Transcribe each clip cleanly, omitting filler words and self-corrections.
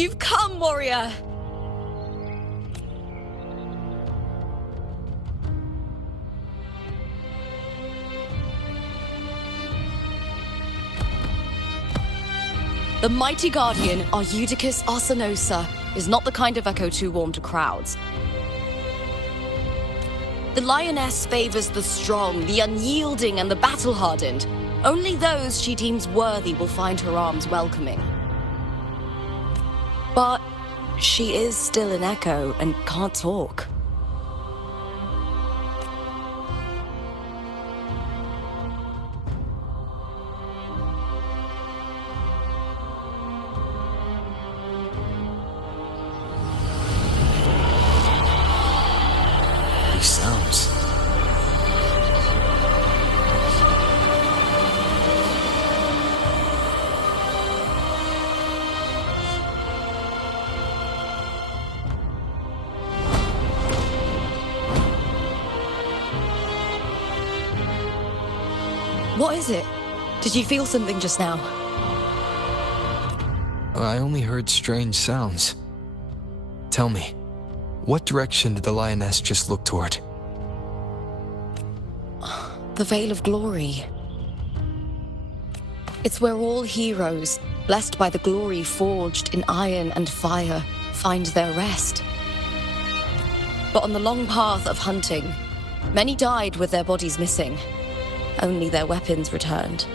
You've come, warrior! The mighty guardian, Arudicus Arsenosa, is not the kind of echo too warm to crowds. The lioness favors the strong, the unyielding, and the battle-hardened. Only those she deems worthy will find her arms welcoming. But she is still an echo and can't talk. These sounds. What is it? Did you feel something just now? I only heard strange sounds. Tell me, what direction did the lioness just look toward? The Veil of Glory. It's where all heroes, blessed by the glory forged in iron and fire, find their rest. But on the long path of hunting, many died with their bodies missing. Only their weapons returned.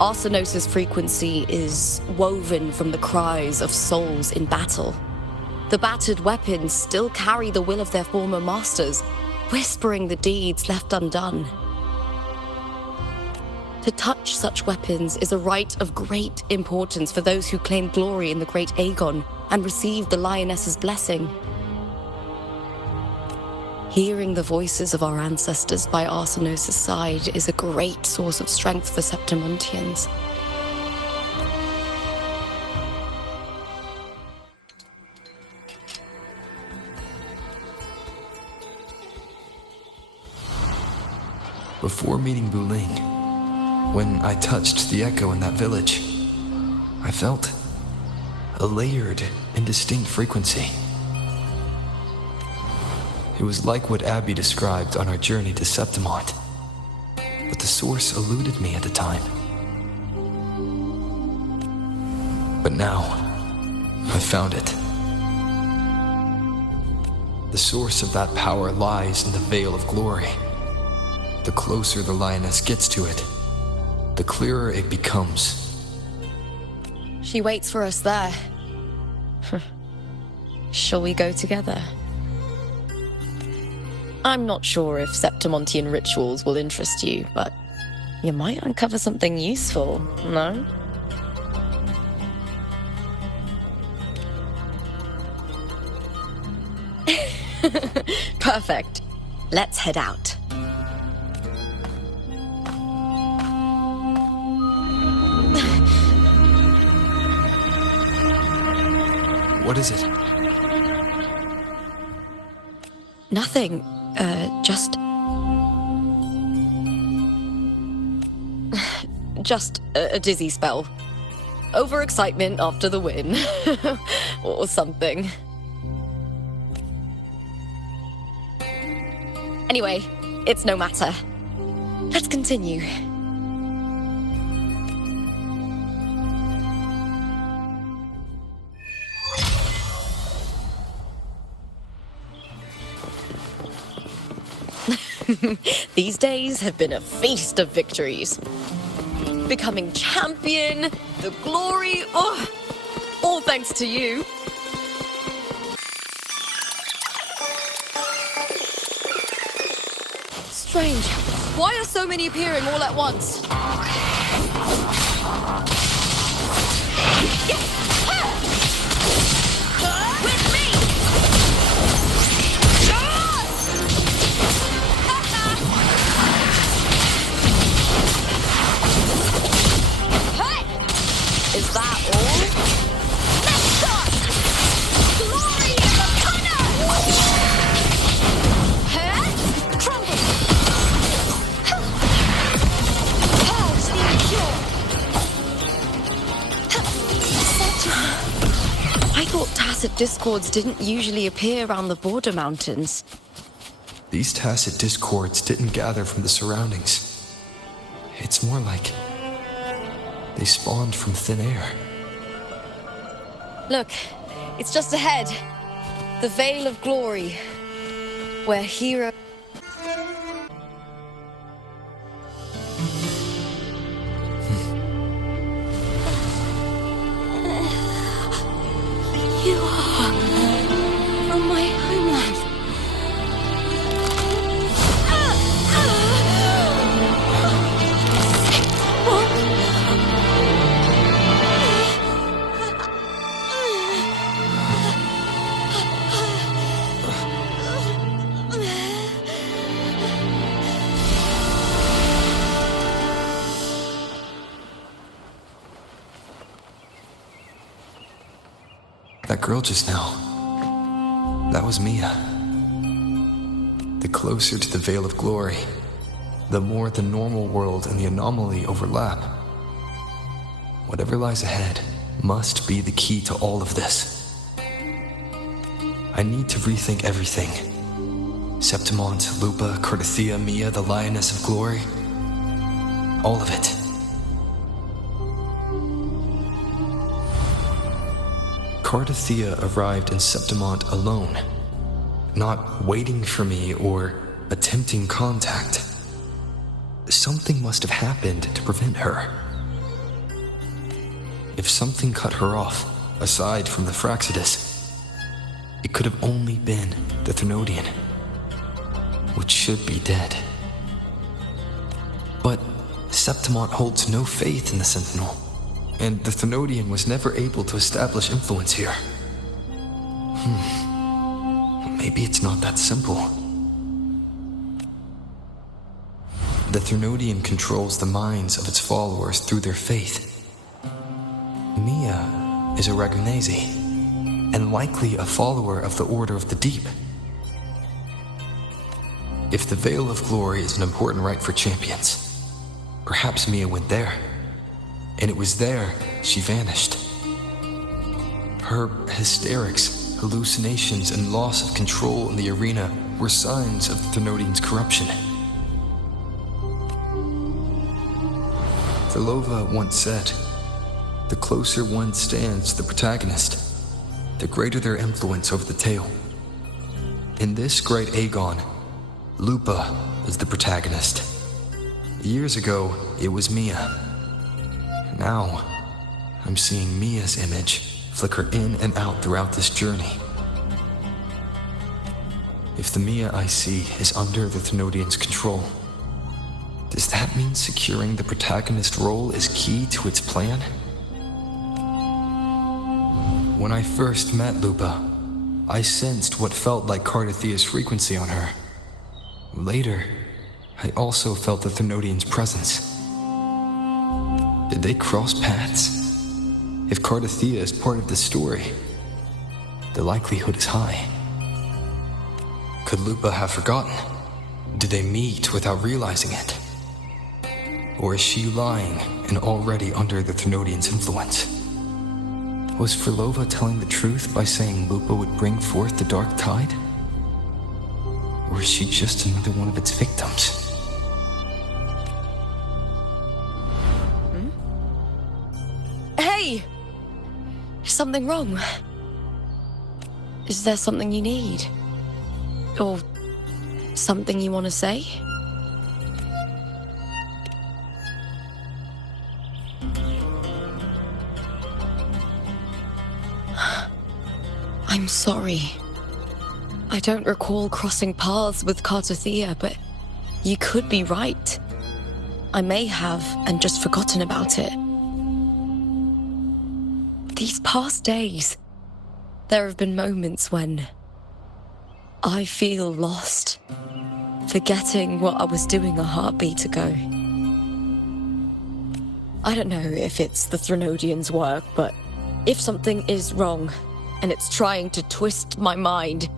Arsenosa's frequency is woven from the cries of souls in battle. The battered weapons still carry the will of their former masters, whispering the deeds left undone. To touch such weapons is a rite of great importance for those who claim glory in the great Aegon and receive the lioness's blessing. Hearing the voices of our ancestors by Arsenosa's side is a great source of strength for Septimontians. Before meeting Buling, when I touched the echo in that village, I felt a layered and distinct frequency. It was like what Abby described on our journey to Septimont, but the source eluded me at the time. But now, I found it. The source of that power lies in the Veil of Glory. The closer the lioness gets to it, the clearer it becomes. She waits for us there. Shall we go together? I'm not sure if Septimontian rituals will interest you, but you might uncover something useful, no? Perfect. Let's head out. What is it? Nothing. Just a dizzy spell. Overexcitement after the win. Or something. Anyway, it's no matter. Let's continue. These days have been a feast of victories. Becoming champion, the glory, all thanks to you. Strange. Why are so many appearing all at once? With me! Is that all? Let's start! Glory in the corner! Crumble! Purge the impure! tacit discords didn't usually appear around the border mountains. These tacit discords didn't gather from the surroundings. It's more like they spawned from thin air. Look, it's just ahead. The Veil of Glory, where hero... You are from my homeland. That girl just now, that was Mia. The closer to the Veil of Glory, the more the normal world and the anomaly overlap. Whatever lies ahead must be the key to all of this. I need to rethink everything. Septimont, Lupa, Cardathia, Mia, the Lioness of Glory. All of it. Cardathia arrived in Septimont alone, not waiting for me or attempting contact. Something must have happened to prevent her. If something cut her off, aside from the Fraxidus, it could have only been the Thenodian, which should be dead. But Septimont holds no faith in the Sentinel, and the Thenodian was never able to establish influence here. Maybe it's not that simple. The Thenodian controls the minds of its followers through their faith. Mia is a Ragunese, and likely a follower of the Order of the Deep. If the Veil of Glory is an important rite for champions, perhaps Mia went there. And it was there she vanished. Her hysterics, hallucinations, and loss of control in the arena were signs of the Thenodian's corruption. Thelova once said, "The closer one stands to the protagonist, the greater their influence over the tale." In this great Aegon, Lupa is the protagonist. Years ago, it was Mia. Now, I'm seeing Mia's image flicker in and out throughout this journey. If the Mia I see is under the Thenodian's control, does that mean securing the protagonist role is key to its plan? When I first met Lupa, I sensed what felt like Cardathia's frequency on her. Later, I also felt the Thenodian's presence. Did they cross paths? If Cardathia is part of this story, the likelihood is high. Could Lupa have forgotten? Did they meet without realizing it? Or is she lying and already under the Thenodian's influence? Was Frolova telling the truth by saying Lupa would bring forth the Dark Tide? Or is she just another one of its victims? Hey! Is something wrong? Is there something you need? Or something you want to say? I'm sorry. I don't recall crossing paths with Cardathia, but you could be right. I may have and just forgotten about it. These past days, there have been moments when I feel lost, forgetting what I was doing a heartbeat ago. I don't know if it's the Thenodian's work, but if something is wrong and it's trying to twist my mind,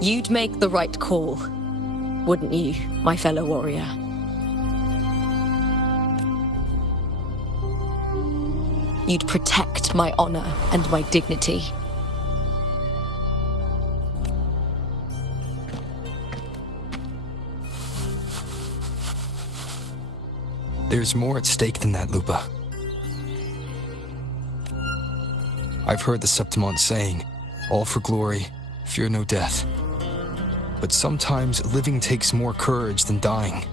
you'd make the right call, wouldn't you, my fellow warrior? you'd protect my honor and my dignity. There's more at stake than that, Lupa. I've heard the Septimont saying, all for glory, fear no death. But sometimes living takes more courage than dying.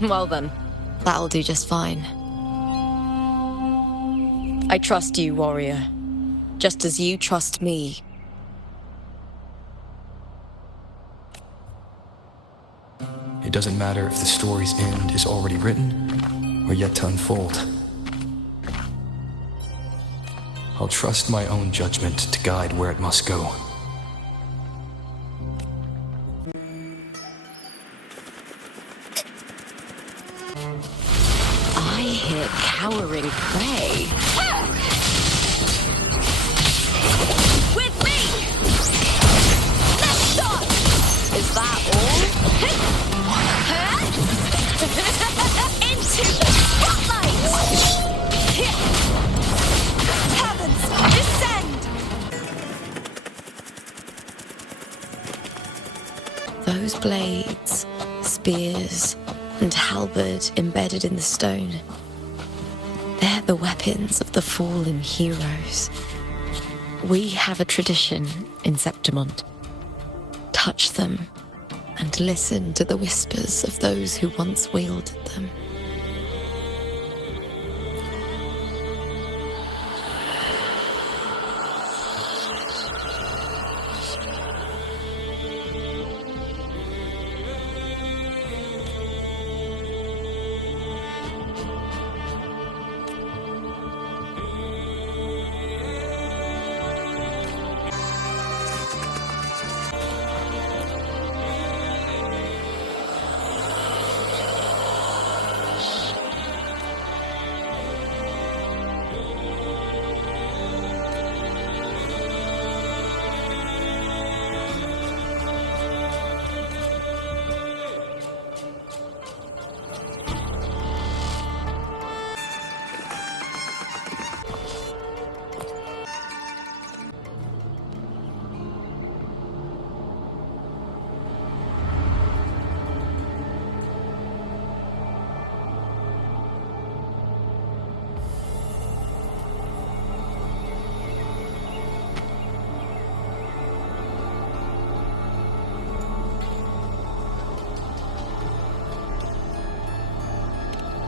Well then, that'll do just fine. I trust you, warrior. Just as you trust me. It doesn't matter if the story's end is already written or yet to unfold. I'll trust my own judgment to guide where it must go. I hear cowering prey. With me! Let's start! Is that all? Into the spotlight! Heavens, descend! Those blades, spears, and halberd embedded in the stone. They're the weapons of the fallen heroes. We have a tradition in Septimont. Touch them and listen to the whispers of those who once wielded them.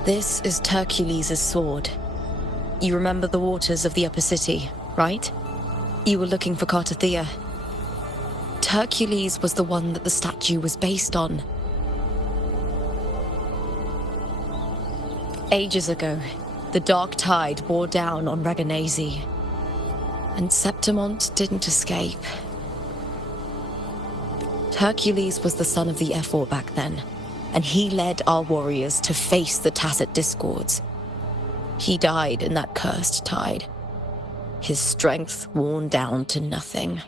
This is Hercules' sword. You remember the waters of the upper city, right? You were looking for Cartathea. Hercules was the one that the statue was based on. Ages ago, the dark tide bore down on Reganese, and Septimont didn't escape. Hercules was the son of the Ephor back then, and he led our warriors to face the Tacit discords. He died in that cursed tide, his strength worn down to nothing.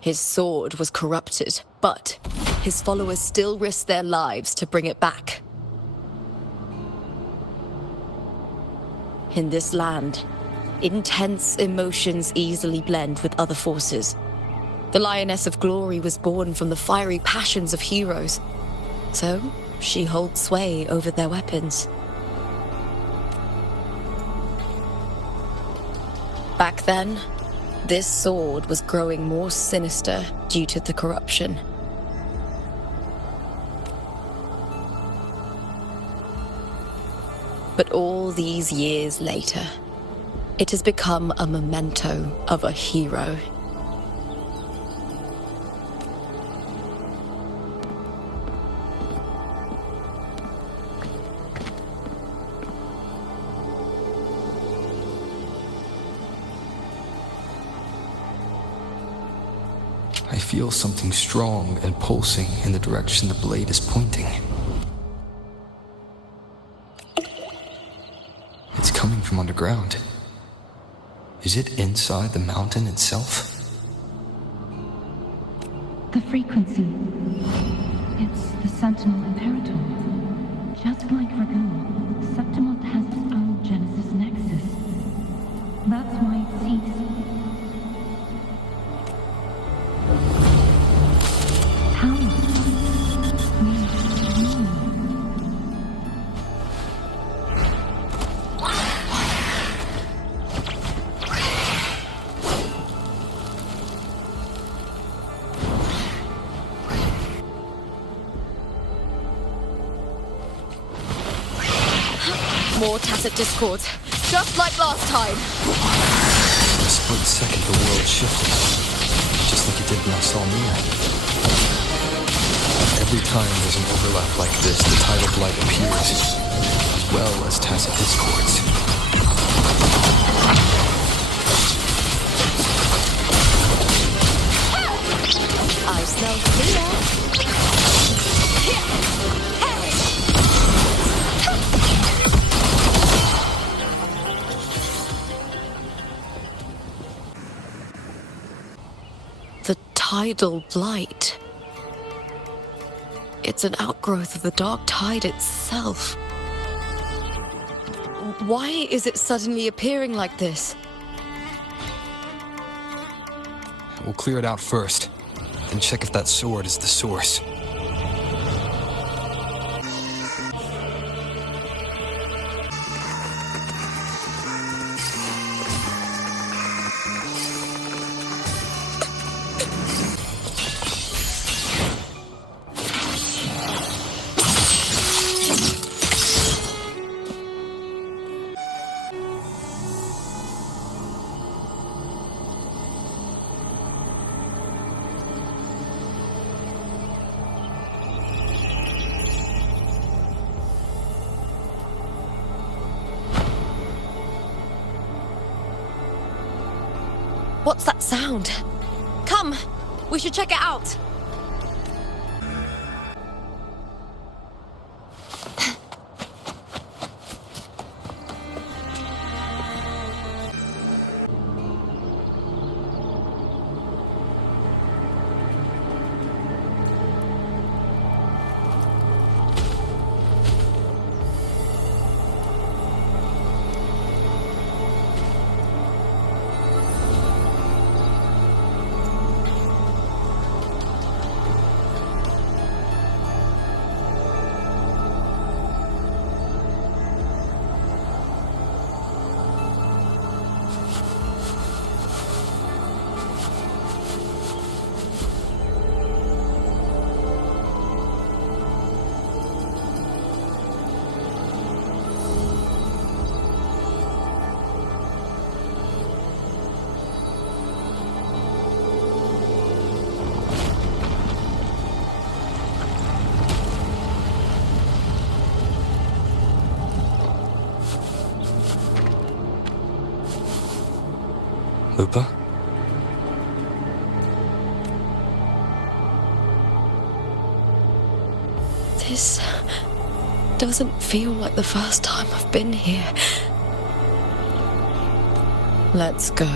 His sword was corrupted, but his followers still risked their lives to bring it back. In this land, intense emotions easily blend with other forces. The Lioness of Glory was born from the fiery passions of heroes, so she holds sway over their weapons. Back then, this sword was growing more sinister due to the corruption. But all these years later, it has become a memento of a hero. I feel something strong and pulsing in the direction the blade is pointing. It's coming from underground. Is it inside the mountain itself? The frequency. It's the Sentinel Imperator. Just like Ragu, Septimont has its own Genesis Nexus. That's why it sees. More tacit discords, just like last time. For a split second, the world shifted, just like it did when I saw Mia. Every time there's an overlap like this, the tidal blight appears, as well as tacit discords. I smell fear. The tidal blight. It's an outgrowth of the dark tide itself. Why is it suddenly appearing like this? We'll clear it out first, then check if that sword is the source. What's that sound? Come, we should check it out. Lupa? This doesn't feel like the first time I've been here. Let's go.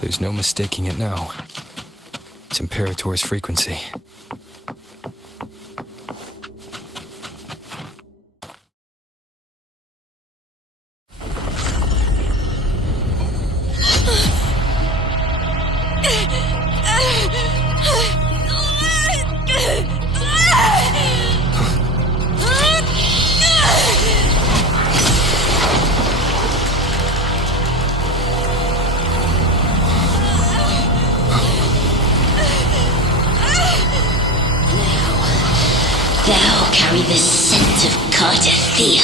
There's no mistaking it now. It's Imperator's frequency. Thou carry the scent of Cardathia.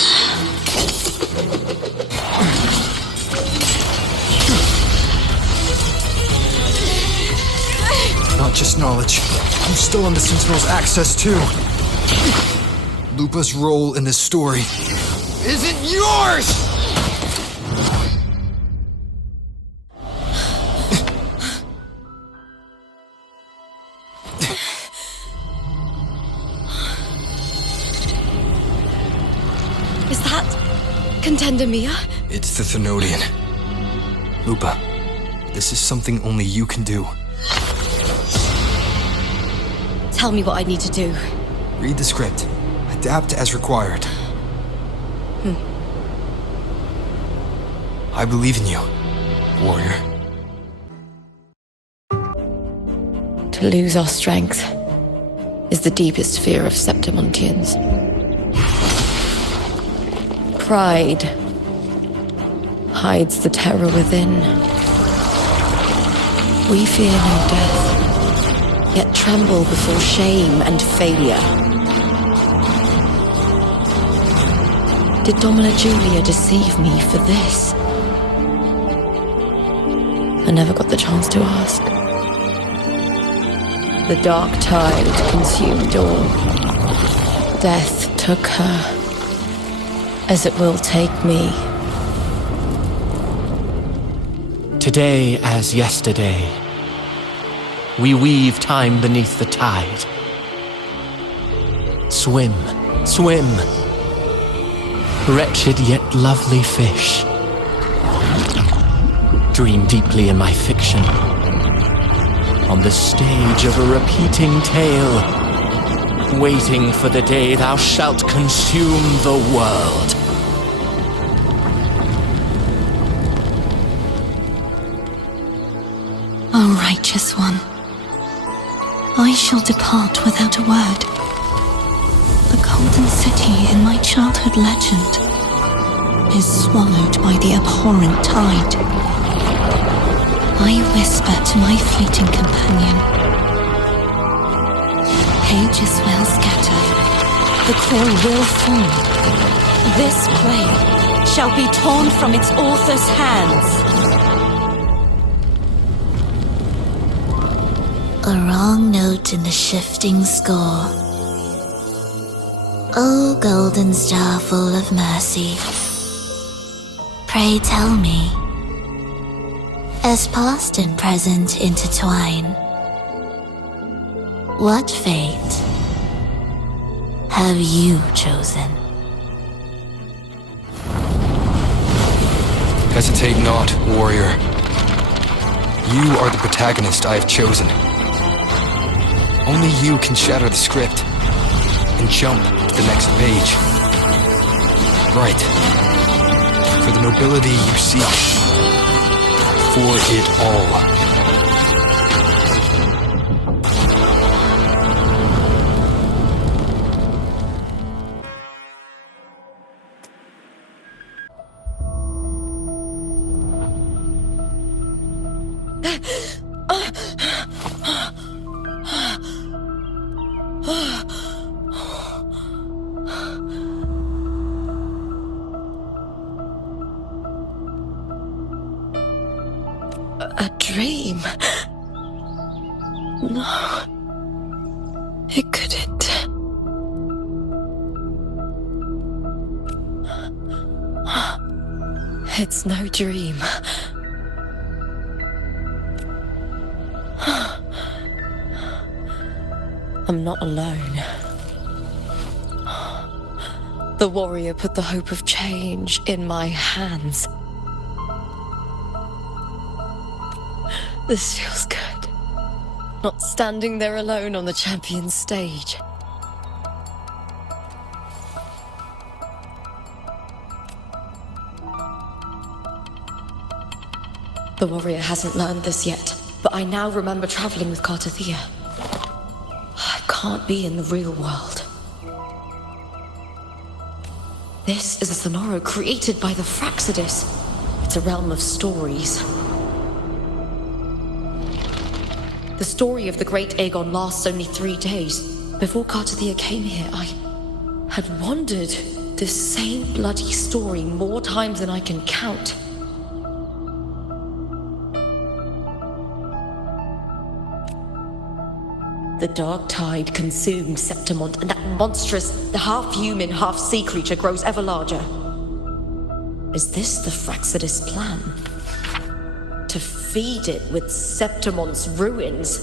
Not just knowledge. I'm still on the Sentinel's access too. Lupa's role in this story isn't yours! Contender Mia? It's the Thenodian. Lupa, this is something only you can do. Tell me what I need to do. Read the script. Adapt as required. I believe in you, warrior. To lose our strength is the deepest fear of Septimontians. Pride hides the terror within. We fear no death, yet tremble before shame and failure. Did Domina Julia deceive me for this? I never got the chance to ask. The dark tide consumed all. Death took her, as it will take me. Today as yesterday, we weave time beneath the tide. Swim, swim, wretched yet lovely fish. Dream deeply in my fiction, on the stage of a repeating tale, waiting for the day thou shalt consume the world. O righteous one, I shall depart without a word. The golden city in my childhood legend is swallowed by the abhorrent tide. I whisper to my fleeting companion. Pages will scatter, the quill will fall. This play shall be torn from its author's hands. A wrong note in the shifting score. O golden star full of mercy, pray tell me, as past and present intertwine, what fate have you chosen? Hesitate not, warrior. You are the protagonist I have chosen. Only you can shatter the script and jump to the next page. Right. For the nobility you seek. For it all. A dream? No. It couldn't. It's no dream. I'm not alone. The warrior put the hope of change in my hands. This feels good. Not standing there alone on the champion's stage. The warrior hasn't learned this yet, but I now remember traveling with Cartathea. I can't be in the real world. This is a Sonoro created by the Fraxidus. It's a realm of stories. The story of the Great Aegon lasts only 3 days. Before Cartathea came here, I had wandered this same bloody story more times than I can count. The dark tide consumes Septimont, and that monstrous, the half-human, half-sea creature grows ever larger. Is this the Fraxidus plan? To feed it with Septimont's ruins?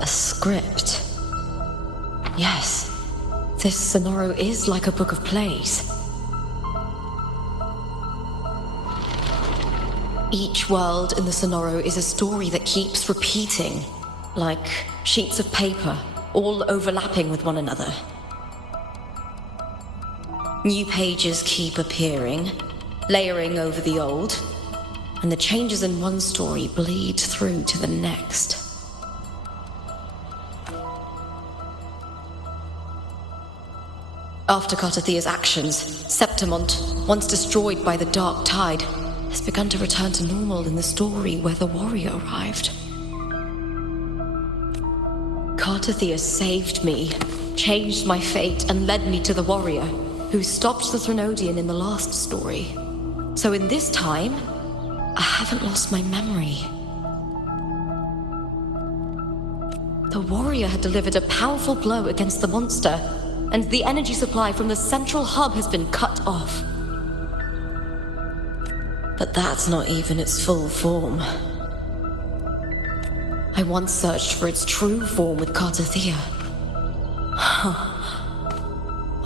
A script. Yes, This Sonoro is like a book of plays. Each world in the Sonoro is a story that keeps repeating, like sheets of paper, all overlapping with one another. New pages keep appearing, layering over the old, and the changes in one story bleed through to the next. After Cartathea's actions, Septimont, once destroyed by the Dark Tide, has begun to return to normal in the story where the warrior arrived. Cartathea saved me, changed my fate, and led me to the warrior, who stopped the Threnodian in the last story. So in this time, I haven't lost my memory. The warrior had delivered a powerful blow against the monster, and the energy supply from the central hub has been cut off. But that's not even its full form. I once searched for its true form with Cartathea.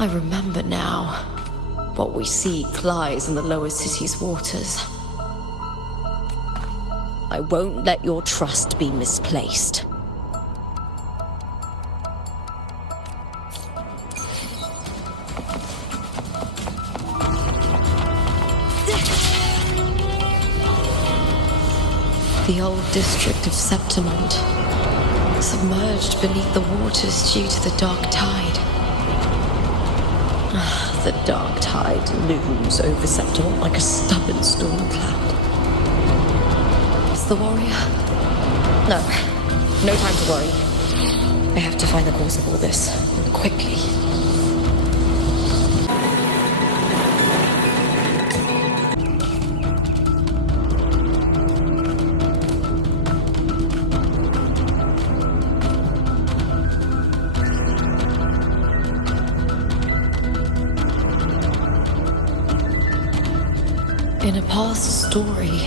I remember now. What we seek lies in the lower city's waters. I won't let your trust be misplaced. The old district of Septimont, submerged beneath the waters due to the Dark Tide. The Dark Tide looms over Septimont like a stubborn storm cloud. Is the warrior? No time to worry. I have to find the cause of all this, quickly. In a past story,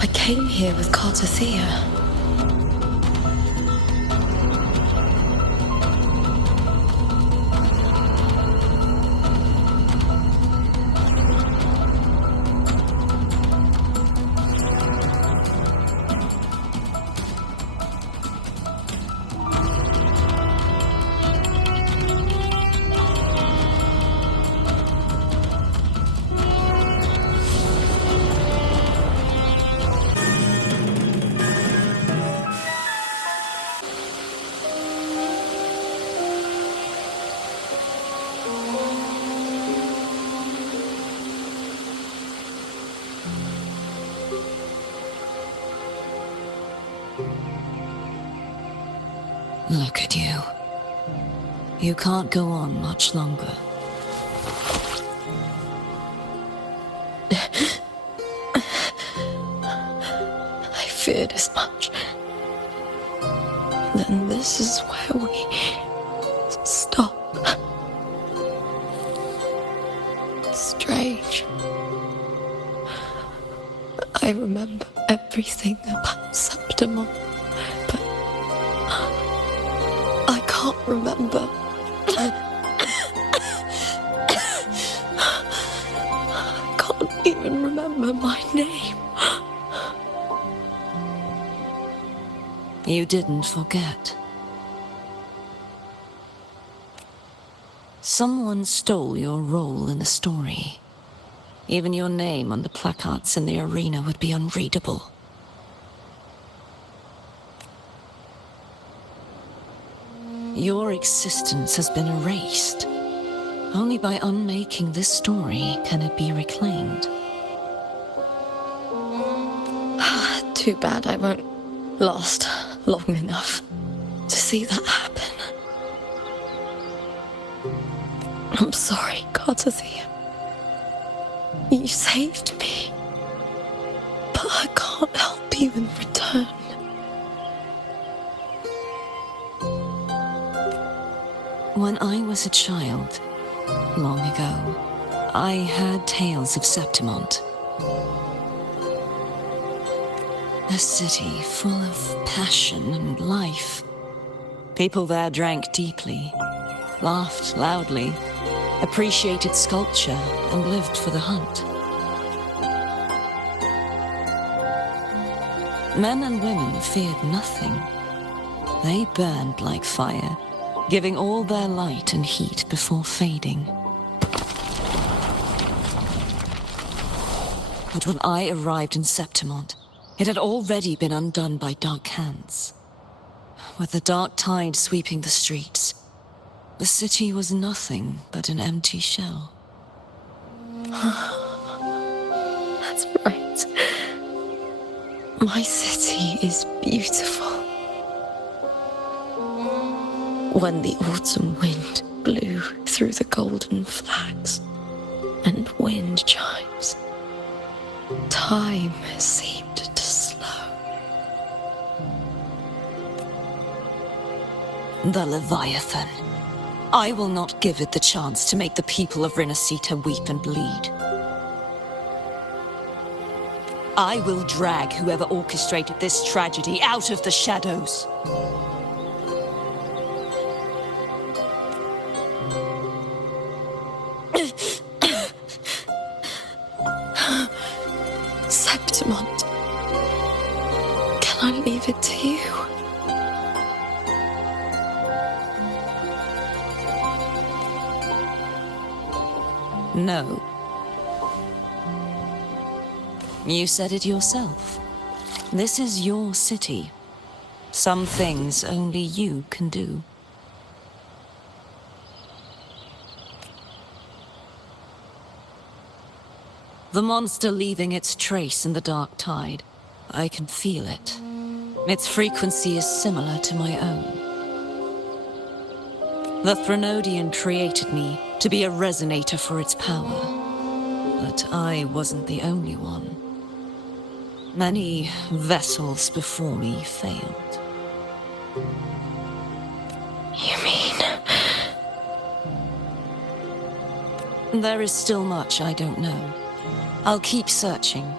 I came here with Cartathea. Look at you. You can't go on much longer. I feared as much. Then this is where we stop. Strange. I remember everything about Septimont, but I can't remember. I can't even remember my name. You didn't forget. Someone stole your role in the story. Even your name on the placards in the arena would be unreadable. Your existence has been erased. Only by unmaking this story can it be reclaimed. Too bad I won't last long enough to see that happen. I'm sorry, Cartathea. You saved me, but I can't help you in return. When I was a child, long ago, I heard tales of Septimont. A city full of passion and life. People there drank deeply, laughed loudly, appreciated sculpture, and lived for the hunt. Men and women feared nothing. They burned like fire, giving all their light and heat before fading. But when I arrived in Septimont, it had already been undone by dark hands. With the dark tide sweeping the streets, the city was nothing but an empty shell. That's right. My city is beautiful. When the autumn wind blew through the golden flags and wind chimes, time seemed to slow. The Leviathan. I will not give it the chance to make the people of Renacita weep and bleed. I will drag whoever orchestrated this tragedy out of the shadows. Septimont, can I leave it to you? No. You said it yourself. This is your city. Some things only you can do. The monster leaving its trace in the dark tide. I can feel it. Its frequency is similar to my own. The Threnodian created me to be a resonator for its power. But I wasn't the only one. Many vessels before me failed. You mean? There is still much I don't know. I'll keep searching.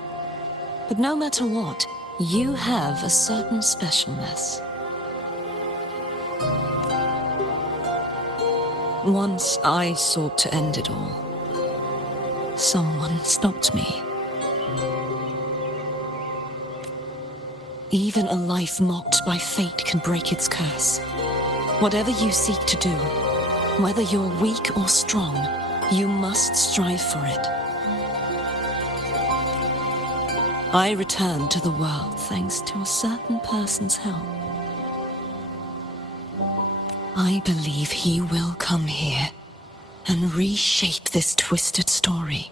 But no matter what, you have a certain specialness. Once I sought to end it all. Someone stopped me. Even a life mocked by fate can break its curse. Whatever you seek to do, whether you're weak or strong, you must strive for it. I returned to the world thanks to a certain person's help. I believe he will come here and reshape this twisted story.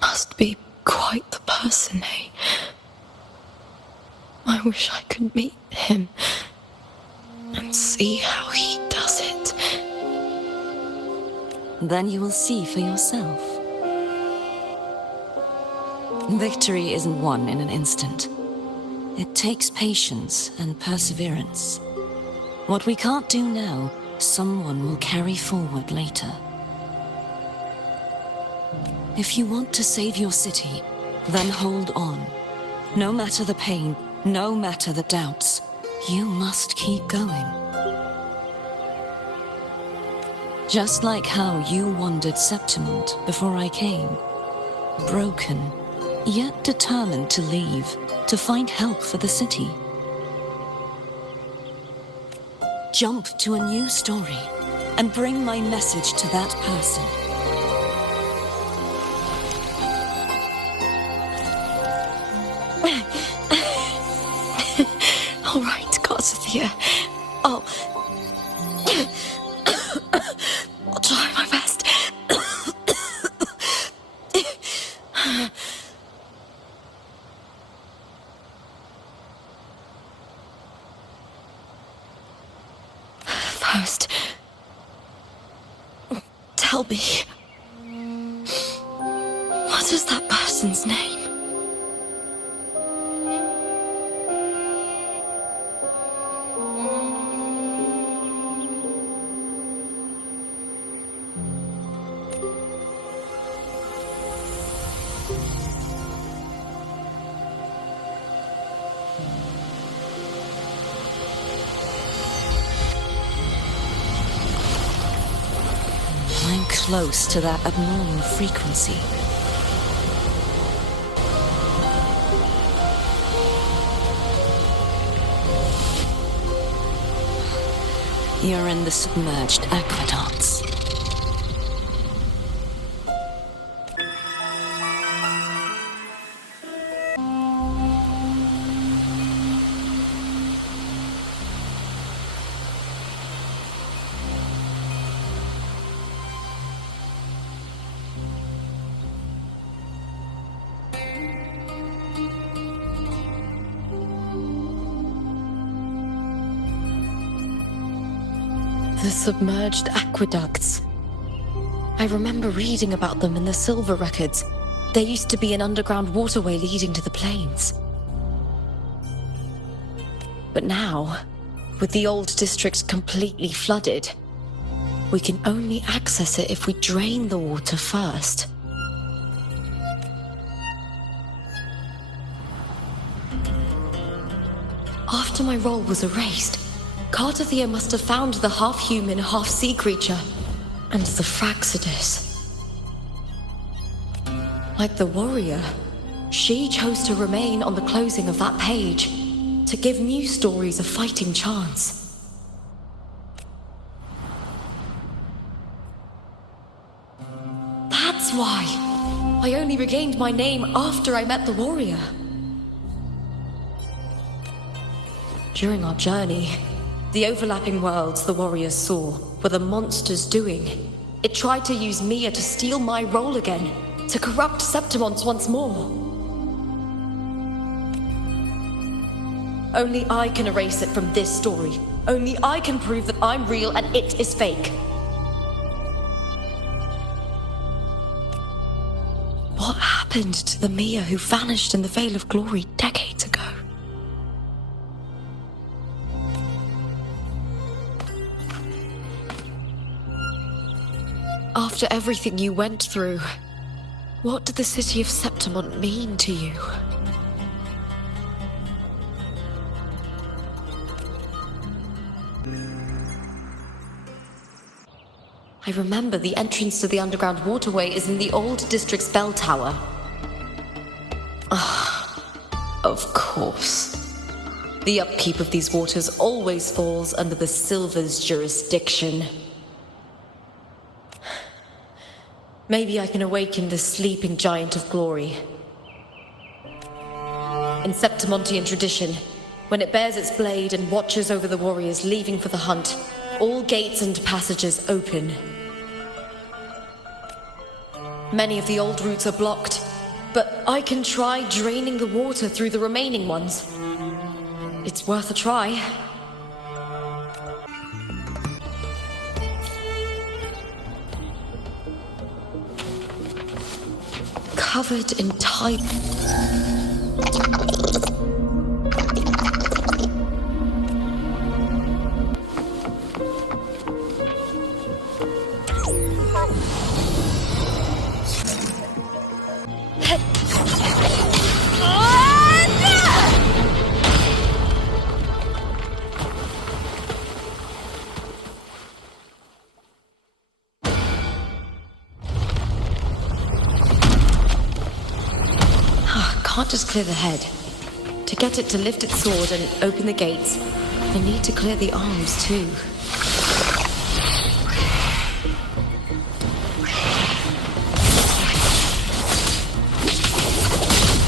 Must be quite the person, eh? I wish I could meet him and see how he does it. Then you will see for yourself. Victory isn't won in an instant. It takes patience and perseverance. What we can't do now, someone will carry forward later. If you want to save your city, then hold on. No matter the pain, no matter the doubts, you must keep going. Just like how you wandered Septimont before I came. Broken, yet determined to leave, to find help for the city. Jump to a new story and bring my message to that person. All right, Garcia. I'll try my best. First, tell me, what is that person's name? close to their abnormal frequency. You're in the submerged aqueducts. The submerged aqueducts. I remember reading about them in the silver records. There used to be an underground waterway leading to the plains. But now, with the old district completely flooded, we can only access it if we drain the water first. After my role was erased, Cartathea must have found the half-human, half-sea creature, and the Fraxidus. Like the warrior, she chose to remain on the closing of that page, to give new stories a fighting chance. That's why I only regained my name after I met the warrior. During our journey, the overlapping worlds the warriors saw were the monster's doing. It tried to use Mia to steal my role again, to corrupt Septimons once more. Only I can erase it from this story. Only I can prove that I'm real and it is fake. What happened to the Mia who vanished in the Veil of Glory decades ago? After everything you went through, what did the city of Septimont mean to you? I remember the entrance to the underground waterway is in the old district's bell tower. Of course. The upkeep of these waters always falls under the Silver's jurisdiction. Maybe I can awaken the sleeping giant of glory. In Septimontian tradition, when it bears its blade and watches over the warriors leaving for the hunt, all gates and passages open. Many of the old routes are blocked, but I can try draining the water through the remaining ones. It's worth a try. Covered in tide. Can't just clear the head. To get it to lift its sword and open the gates, I need to clear the arms too.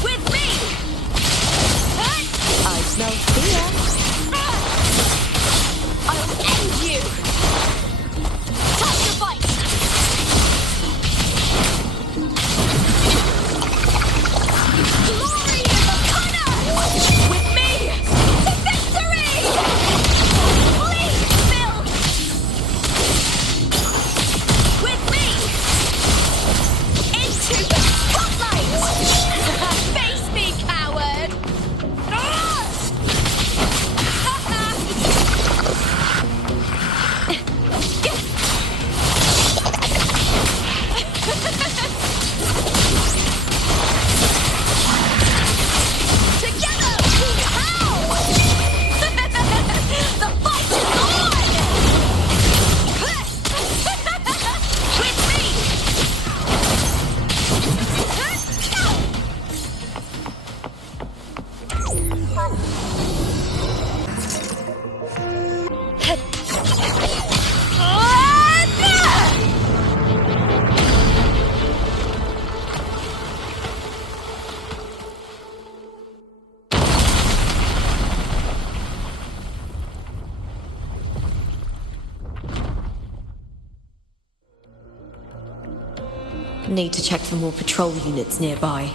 With me! I smell fear. I'll end you! Time to fight! With me to victory! Please, Need to check for more patrol units nearby.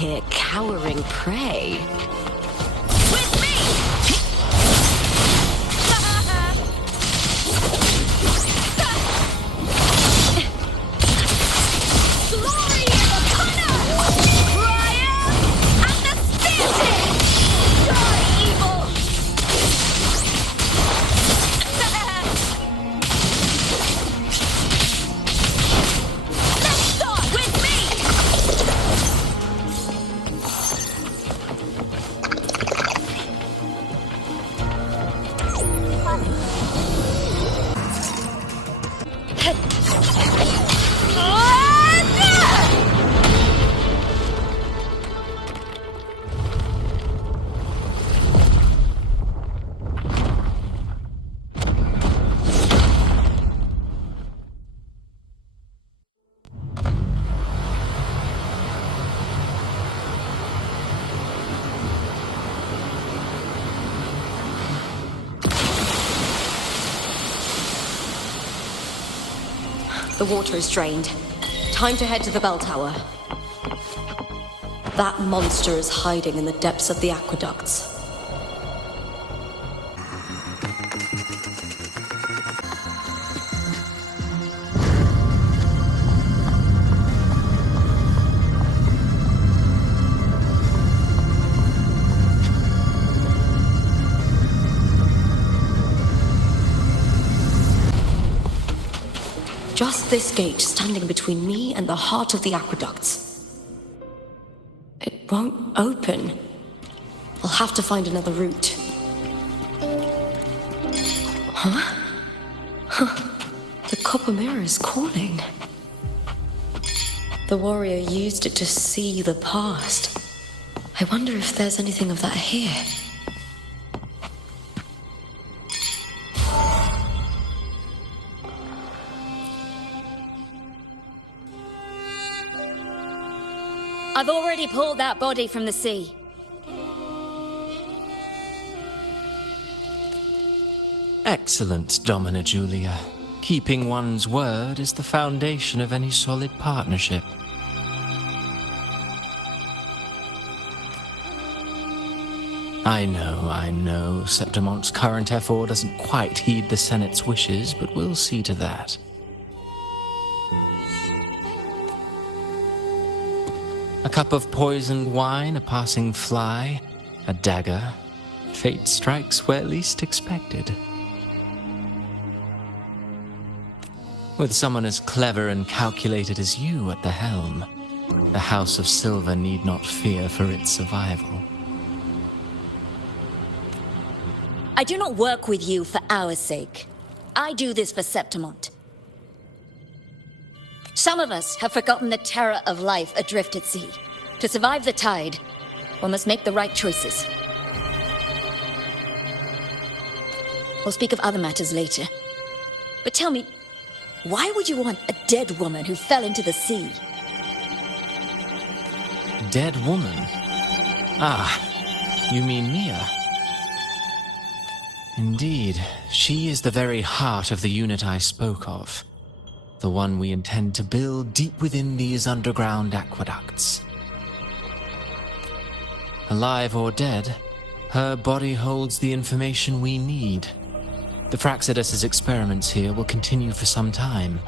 Here, cowering prey. With me! Glory in the corner! Ryan! And the spitting! Die, evil! Let's start with me! The water is drained. Time to head to the bell tower. That monster is hiding in the depths of the aqueducts. Just this gate standing between me and the heart of the aqueducts. It won't open. I'll have to find another route. Huh? The copper mirror is calling. The warrior used it to see the past. I wonder if there's anything of that here. I've already pulled that body from the sea. Excellent, Domina Julia. Keeping one's word is the foundation of any solid partnership. I know. Septimonte's current effort doesn't quite heed the Senate's wishes, but we'll see to that. A cup of poisoned wine, a passing fly, a dagger. Fate strikes where least expected. With someone as clever and calculated as you at the helm, the House of Silver need not fear for its survival. I do not work with you for our sake. I do this for Septimont. Some of us have forgotten the terror of life adrift at sea. To survive the tide, one must make the right choices. We'll speak of other matters later. But tell me, why would you want a dead woman who fell into the sea? Dead woman? Ah, you mean Mia? Indeed, she is the very heart of the unit I spoke of. The one we intend to build deep within these underground aqueducts. Alive or dead, her body holds the information we need. The Fraxidus' experiments here will continue for some time.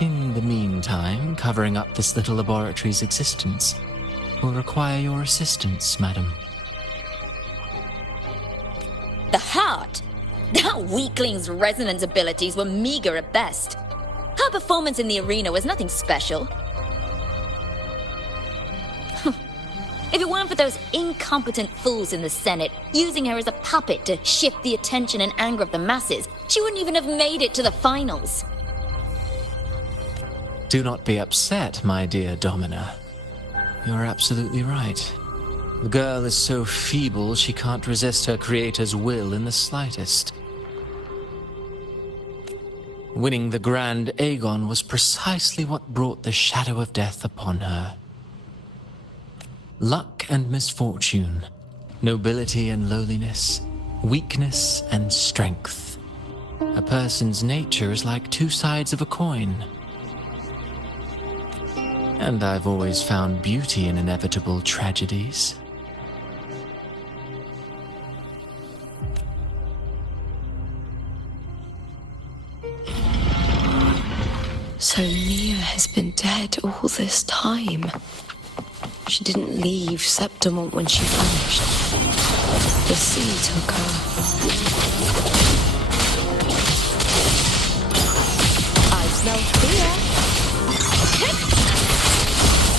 In the meantime, covering up this little laboratory's existence will require your assistance, madam. the heart. That weakling's resonance abilities were meager at best. Her performance in the arena was nothing special. If it weren't for those incompetent fools in the Senate using her as a puppet to shift the attention and anger of the masses, she wouldn't even have made it to the finals. Do not be upset, my dear Domina. You're absolutely right. The girl is so feeble she can't resist her creator's will in the slightest. Winning the Grand Aegon was precisely what brought the shadow of death upon her. Luck and misfortune, nobility and lowliness, weakness and strength. A person's nature is like two sides of a coin. And I've always found beauty in inevitable tragedies. So Mia has been dead all this time. She didn't leave Septimont when she vanished. The sea took her. I smell fear.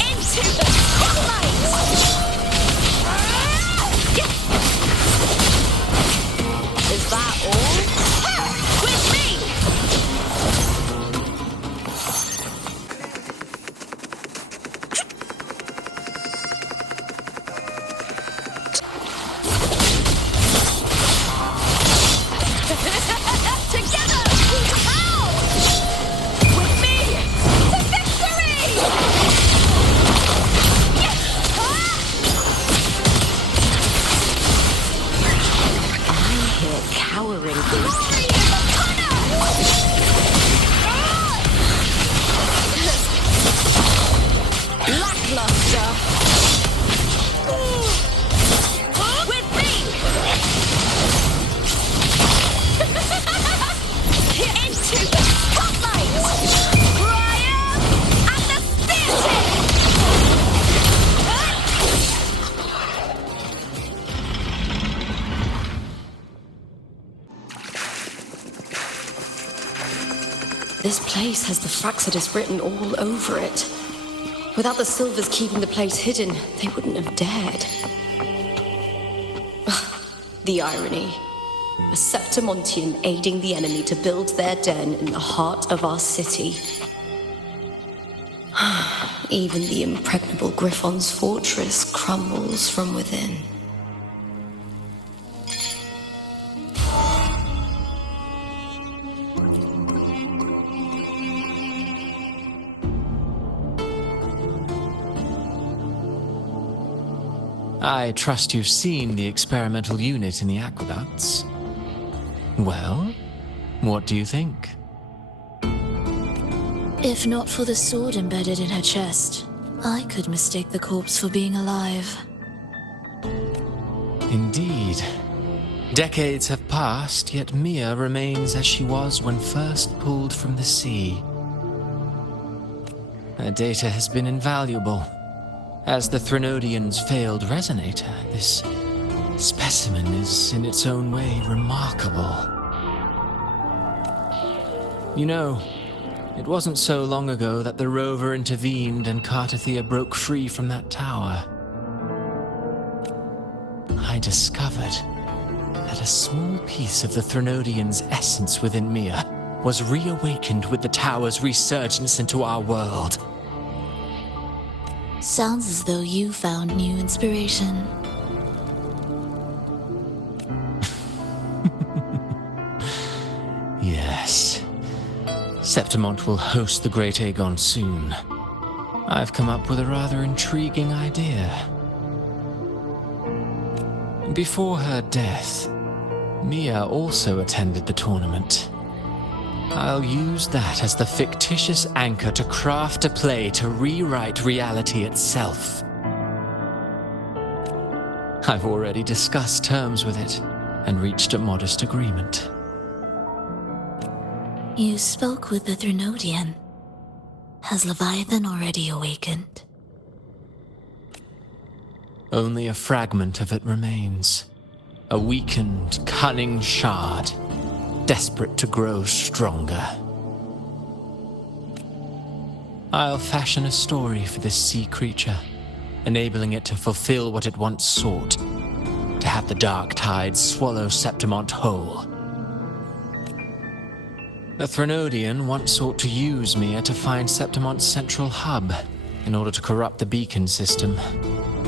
Into the spotlight! Is that all? With me! Together! Ow! With me! To victory! I hear cowering things. Glory is upon us! Lackluster! With me! Into the spotlight! Triumph at the spear tip! This place has the Fraxidus written all over it. Without the Silvers keeping the place hidden, they wouldn't have dared. The irony. A Septimontian aiding the enemy to build their den in the heart of our city. Even the impregnable Griffon's fortress crumbles from within. I trust you've seen the experimental unit in the aqueducts. Well, what do you think? If not for the sword embedded in her chest, I could mistake the corpse for being alive. Indeed. Decades have passed, yet Mia remains as she was when first pulled from the sea. Her data has been invaluable. As the Threnodian's failed resonator, this specimen is in its own way remarkable. You know, it wasn't so long ago that the rover intervened and Cartathea broke free from that tower. I discovered that a small piece of the Threnodian's essence within Mia was reawakened with the tower's resurgence into our world. Sounds as though you found new inspiration. Yes. Septimont will host the Great Aegon soon. I've come up with a rather intriguing idea. Before her death, Mia also attended the tournament. I'll use that as the fictitious anchor to craft a play to rewrite reality itself. I've already discussed terms with it and reached a modest agreement. You spoke with the Threnodian. Has Leviathan already awakened? Only a fragment of it remains. A weakened, cunning shard, desperate to grow stronger. I'll fashion a story for this sea creature, enabling it to fulfill what it once sought, to have the dark tide swallow Septimont whole. The Threnodian once sought to use Mia to find Septimont's central hub in order to corrupt the beacon system.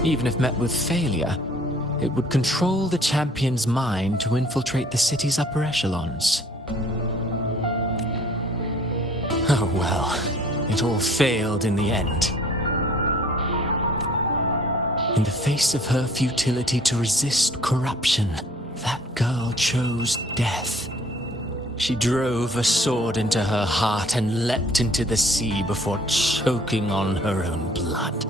Even if met with failure, it would control the champion's mind to infiltrate the city's upper echelons. Oh well, it all failed in the end. In the face of her futility to resist corruption, that girl chose death. She drove a sword into her heart and leapt into the sea before choking on her own blood.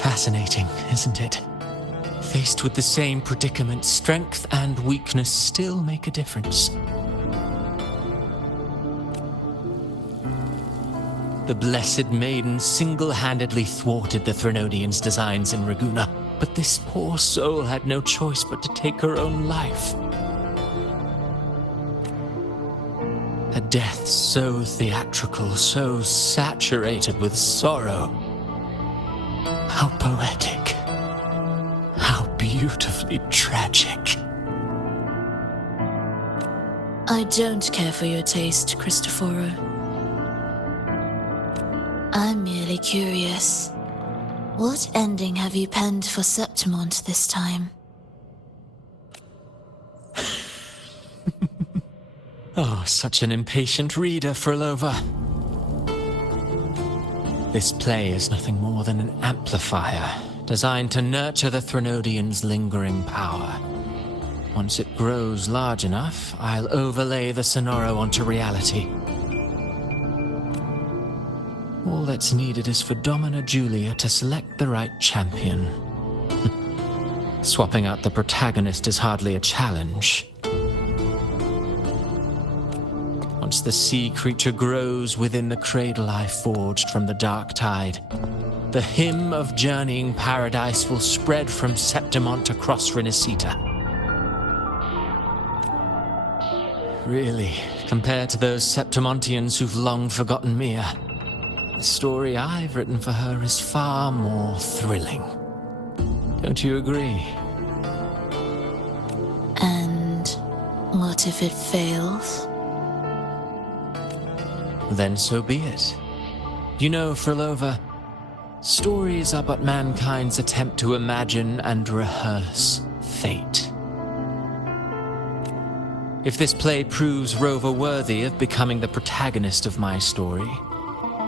Fascinating, isn't it? Faced with the same predicament, strength and weakness still make a difference. The Blessed Maiden single-handedly thwarted the Threnodians' designs in Raguna, but this poor soul had no choice but to take her own life. A death so theatrical, so saturated with sorrow. How poetic. How beautifully tragic. I don't care for your taste, Cristoforo. I'm merely curious. What ending have you penned for Septimont this time? Oh, such an impatient reader, Frolova. This play is nothing more than an amplifier, designed to nurture the Threnodian's lingering power. Once it grows large enough, I'll overlay the Sonoro onto reality. All that's needed is for Domina Julia to select the right champion. Swapping out the protagonist is hardly a challenge. Once the sea creature grows within the cradle I forged from the dark tide, the hymn of journeying paradise will spread from Septimont across Renacita. Really, compared to those Septimontians who've long forgotten Mia, the story I've written for her is far more thrilling. Don't you agree? And what if it fails? Then so be it. You know, Frolova, stories are but mankind's attempt to imagine and rehearse fate. If this play proves Rover worthy of becoming the protagonist of my story,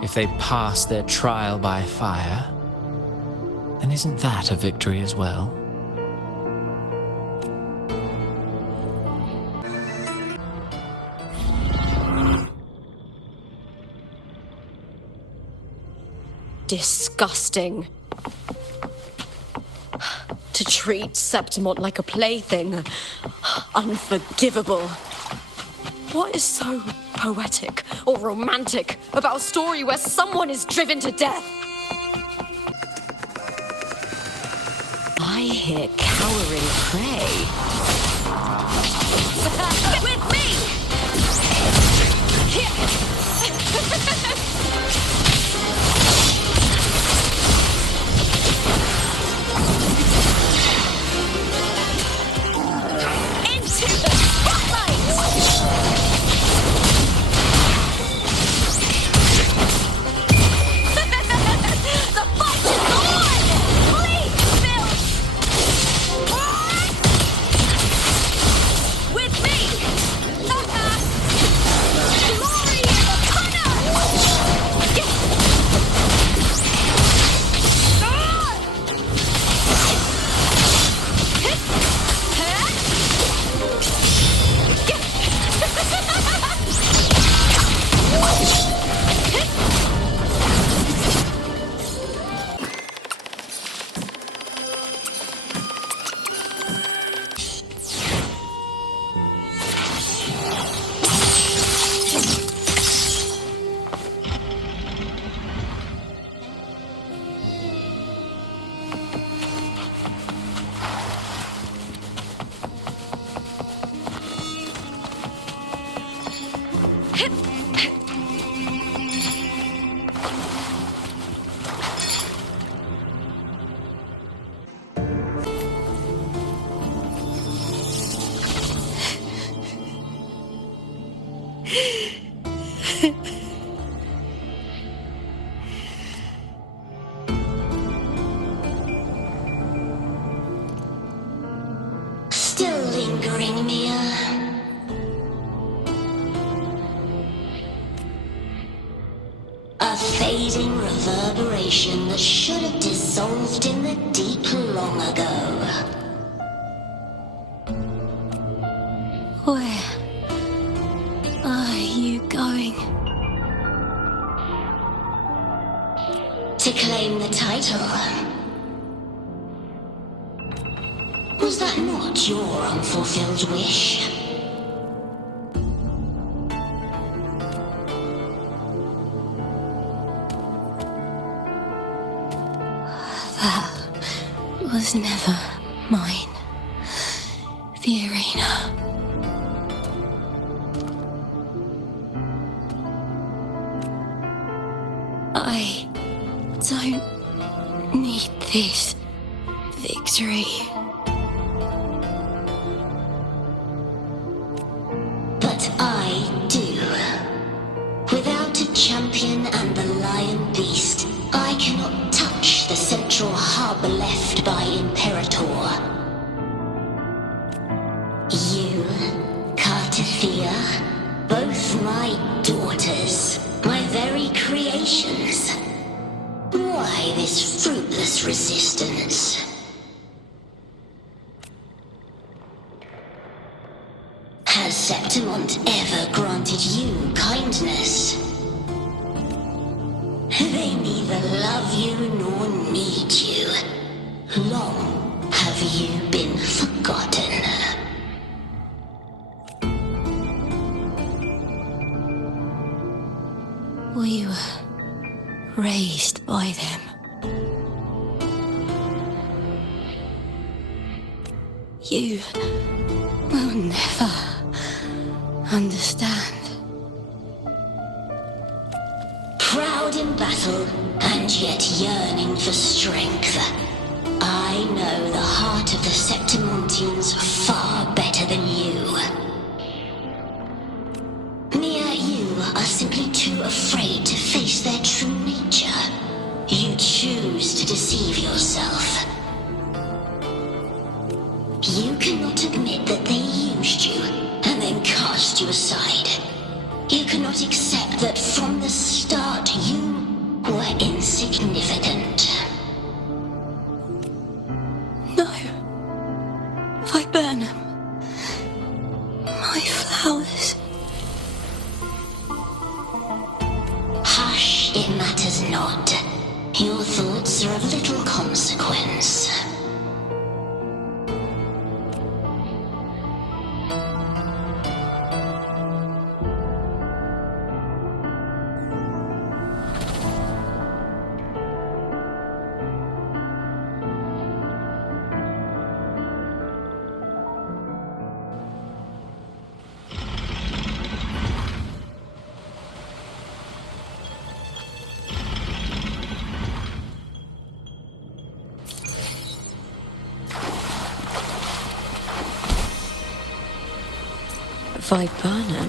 if they pass their trial by fire, then isn't that a victory as well? Disgusting. To treat Septimont like a plaything. Unforgivable. What is so poetic or romantic about a story where someone is driven to death? I hear cowering prey. With me! Into the spotlight! The fight is on! Please, Bill! Still lingering, Mia. A fading reverberation that should have dissolved in the deep long ago. Where are you going? To claim the title. Was that not your unfulfilled wish? Was never mine. The arena. I don't need this victory. But I do. Without a champion and the lion beast, I cannot touch the central hub left by Imperator. You, Cartathea, both my daughters, my very creations. Why this fruitless resistance? Has Septimont ever granted you kindness? They neither love you nor need you. Long have you been forgotten. We were raised by them. You will never understand. Proud in battle, and yet yearning for strength. I know the heart of the Septimontians far better than you. Mia, you are simply too afraid to face their true nature. You choose to deceive yourself. You cannot admit that they used you and then cast you aside. You cannot accept that from the start you were insignificant. No. Viburnum. My flowers. Hush, it matters not. Your thoughts are of little consequence. Viburnum.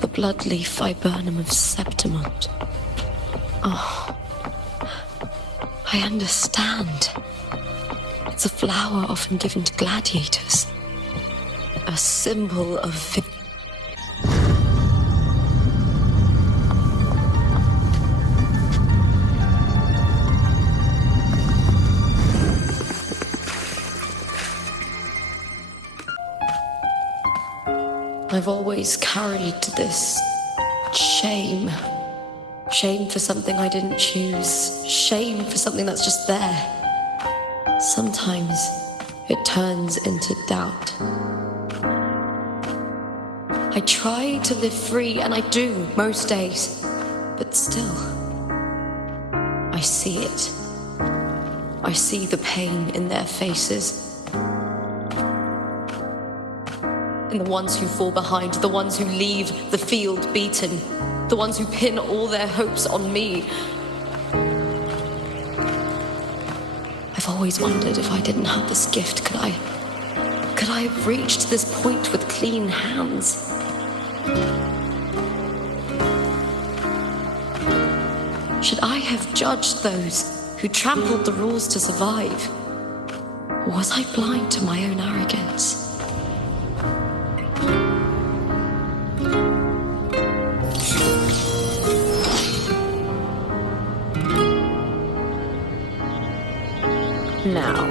The bloodleaf viburnum of Septimont. Oh, I understand. It's a flower often given to gladiators. A symbol of victory. I've always carried this shame. Shame for something I didn't choose. Shame for something that's just there. Sometimes it turns into doubt. I try to live free, and I do most days. But still, I see it. I see the pain in their faces. in the ones who fall behind, the ones who leave the field beaten, the ones who pin all their hopes on me. I've always wondered if I didn't have this gift, could I have reached this point with clean hands? Should I have judged those who trampled the rules to survive? Or was I blind to my own arrogance? Now,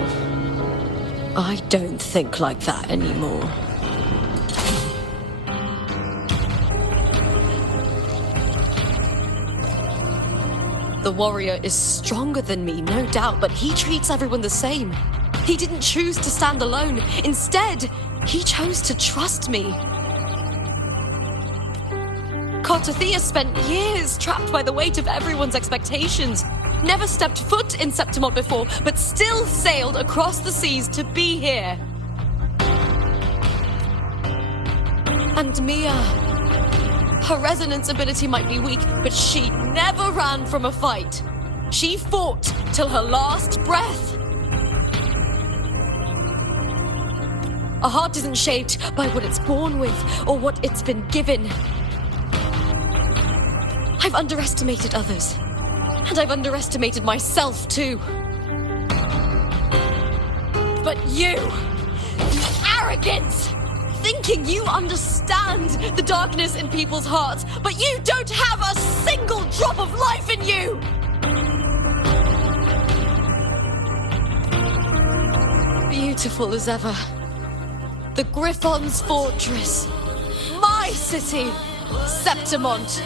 I don't think like that anymore. The warrior is stronger than me, no doubt, but he treats everyone the same. He didn't choose to stand alone. Instead, he chose to trust me. Cartothea spent years trapped by the weight of everyone's expectations. Never stepped foot in Septimont before, but still sailed across the seas to be here. And Mia, her resonance ability might be weak, but she never ran from a fight. She fought till her last breath. A heart isn't shaped by what it's born with or what it's been given. I've underestimated others. And I've underestimated myself, too. But you arrogance! Thinking you understand the darkness in people's hearts, but you don't have a single drop of life in you! Beautiful as ever. The Griffon's fortress. My city, Septimont.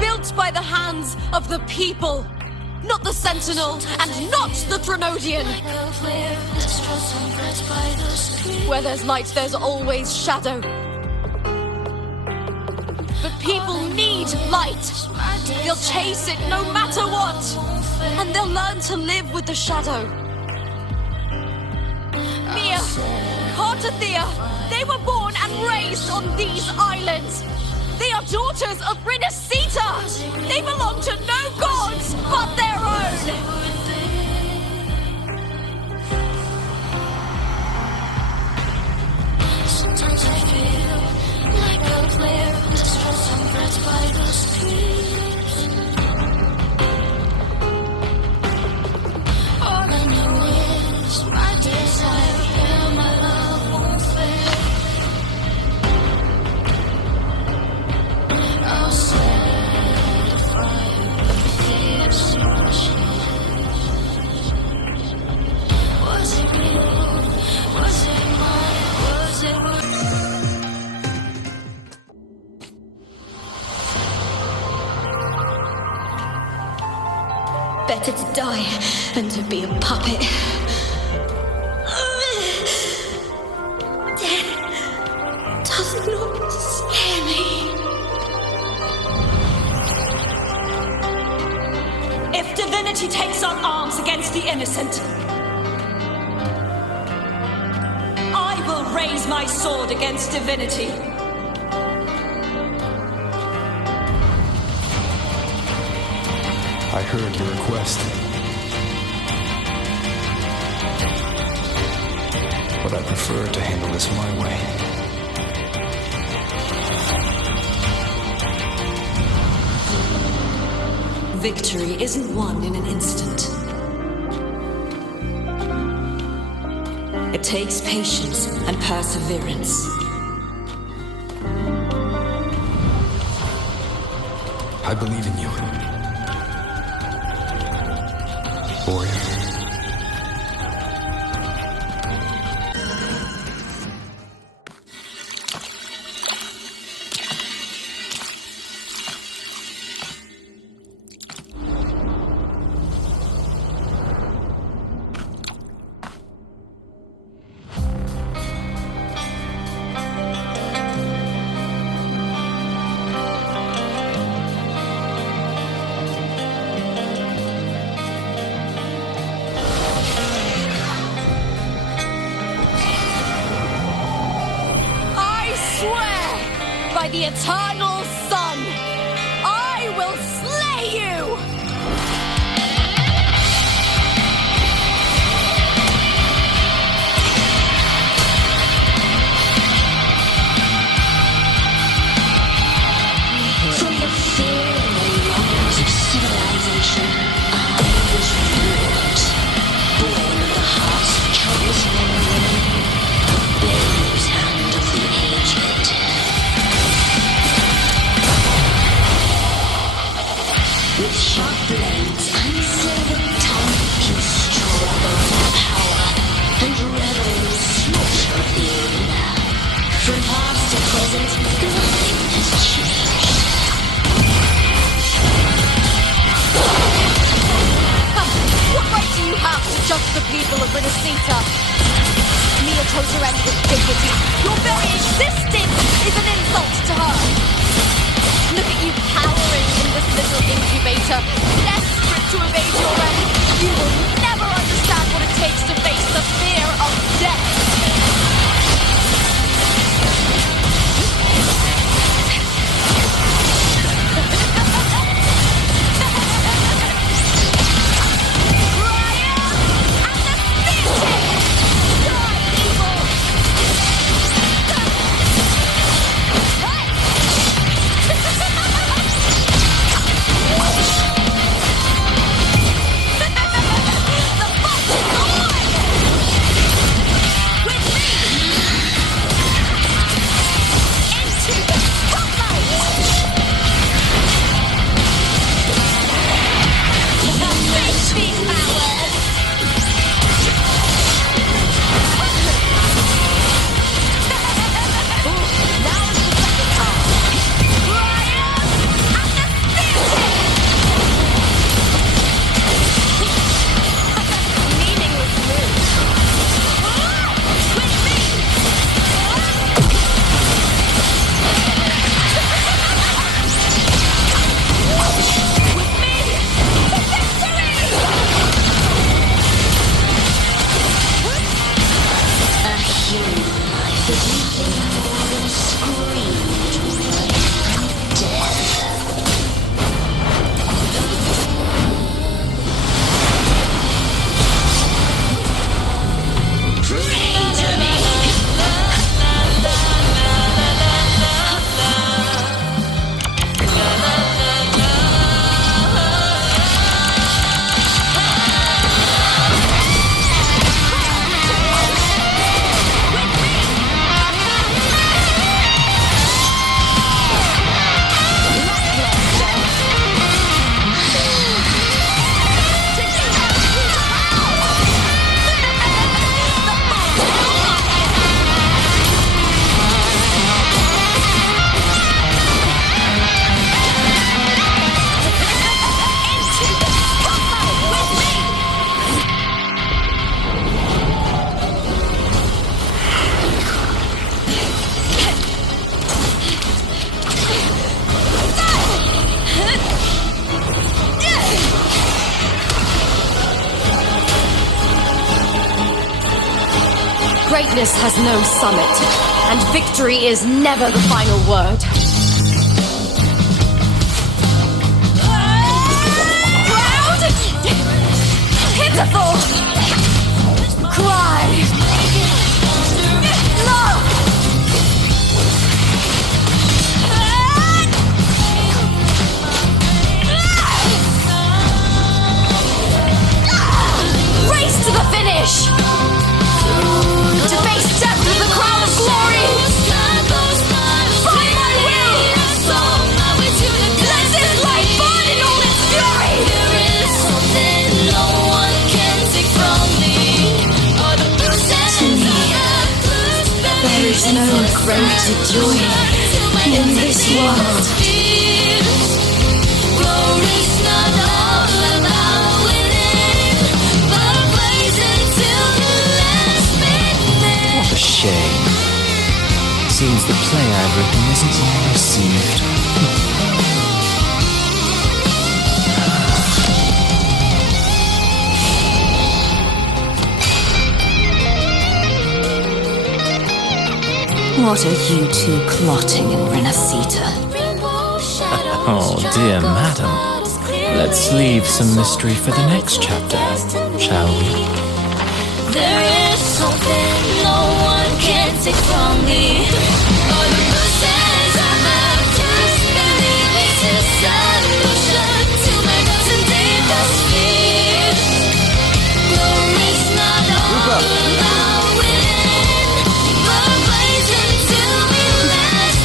Built by the hands of the people, not the Sentinel and not the Threnodian. Where there's light, there's always shadow. But people need light. They'll chase it no matter what. And they'll learn to live with the shadow. Mia, Cartothea, they were born and raised on these islands. They are daughters of Rinascita! They belong to no gods but their own! Sometimes I feel like a player distressed and threats by the streets. All I know is my desire and my love won't fail. I'll set a fire with fierce emotions. Was it real? Was it mine? Was it worth? Better to die than to be a puppet. Death does not scare me. If divinity takes up arms against the innocent, I will raise my sword against divinity. I heard your request. But I prefer to handle this my way. Victory isn't won in an instant. It takes patience and perseverance. I believe in you. Warrior. by the eternal sun, I will slay you! From the fear and the longings of civilization, I was born. Born of the hearts of chosen women, a babe's hand of the aged. With sharp blades and silver tongue, he struggled for power and reveled in the slaughter of the alien. From past to present, nothing has changed. What right do you have to judge the people of Renacita? Kneel to her end with dignity. Your very existence is an insult to her. Look at you cowering in this little incubator, desperate to evade your end. You will never understand what it takes to face the fear of death. Greatness has no summit, and victory is never the final word. Proud! Pitiful! Cry! Love! Race to the finish! To face death with the crown of glory! By my will! Let this light burn in all its fury! There is something no one can take from me. To me, there is no greater joy in this world. Glory's not all about winning, but a blaze until the last minute. What a shame. Seems the play I've written isn't well received. What are you two plotting in Renacita? Oh dear madam. Let's leave some mystery for the next chapter, shall we? There is something no one can take from me. All the voices I have just believe it's a solution to my dozen deepest fears. Glory's not all allowing, but blazing to me last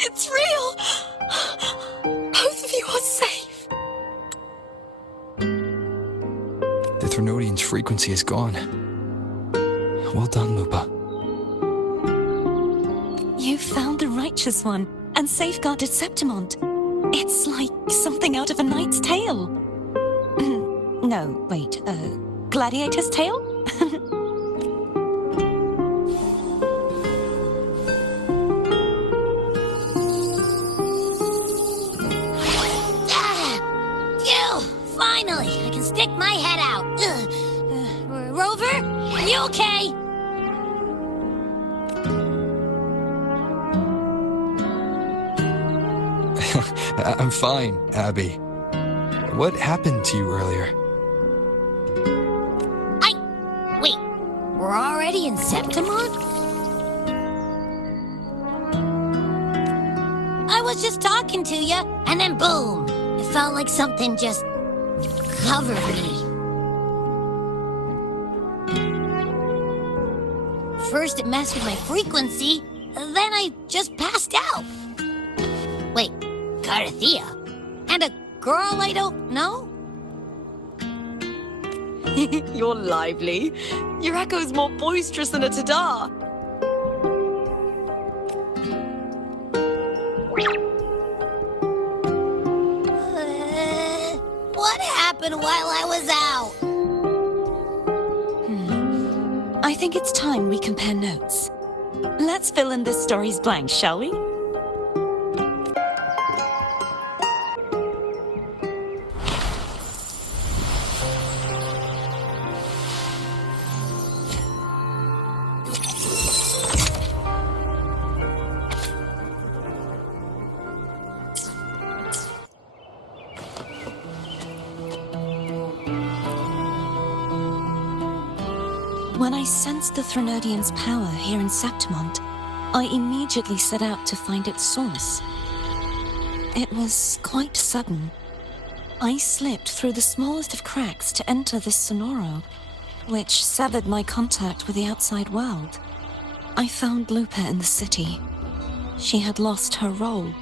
It's real! Both of you are safe. The Threnodian's frequency is gone. Well done, Lupa. You found the righteous one and safeguarded Septimont. It's like something out of a knight's tale. No, wait, gladiator's tale? Phew! Finally, I can stick my head out. Rover, you okay? I'm fine, Abby. What happened to you earlier? Wait, we're already in Septimont? I was just talking to you, and then boom! It felt like something just covered me. First it messed with my frequency, then I just passed out. Wait, Carthea? And a girl I don't know? You're lively. Your echo's more boisterous than a Tadar. What happened while I was out? I think it's time we compare notes. Let's fill in this story's blanks, shall we? When I sensed the Threnodian's power here in Septimont, I immediately set out to find its source. It was quite sudden. I slipped through the smallest of cracks to enter this sonoro, which severed my contact with the outside world. I found Lupa in the city. She had lost her role.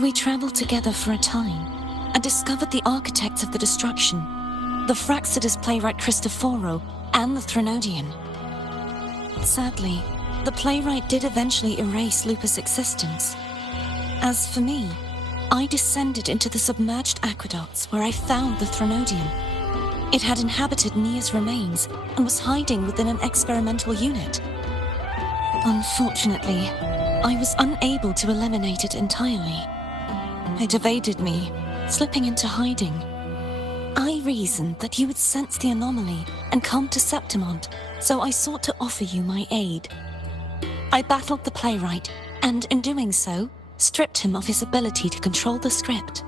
We traveled together for a time and discovered the architects of the destruction, the Fraxidus playwright Cristoforo, and the Threnodian. Sadly, the playwright did eventually erase Lupa's existence. As for me, I descended into the submerged aqueducts where I found the Threnodian. It had inhabited Nia's remains and was hiding within an experimental unit. Unfortunately, I was unable to eliminate it entirely. It evaded me, slipping into hiding. I reasoned that you would sense the anomaly and come to Septimont, so I sought to offer you my aid. I battled the playwright, and in doing so, stripped him of his ability to control the script.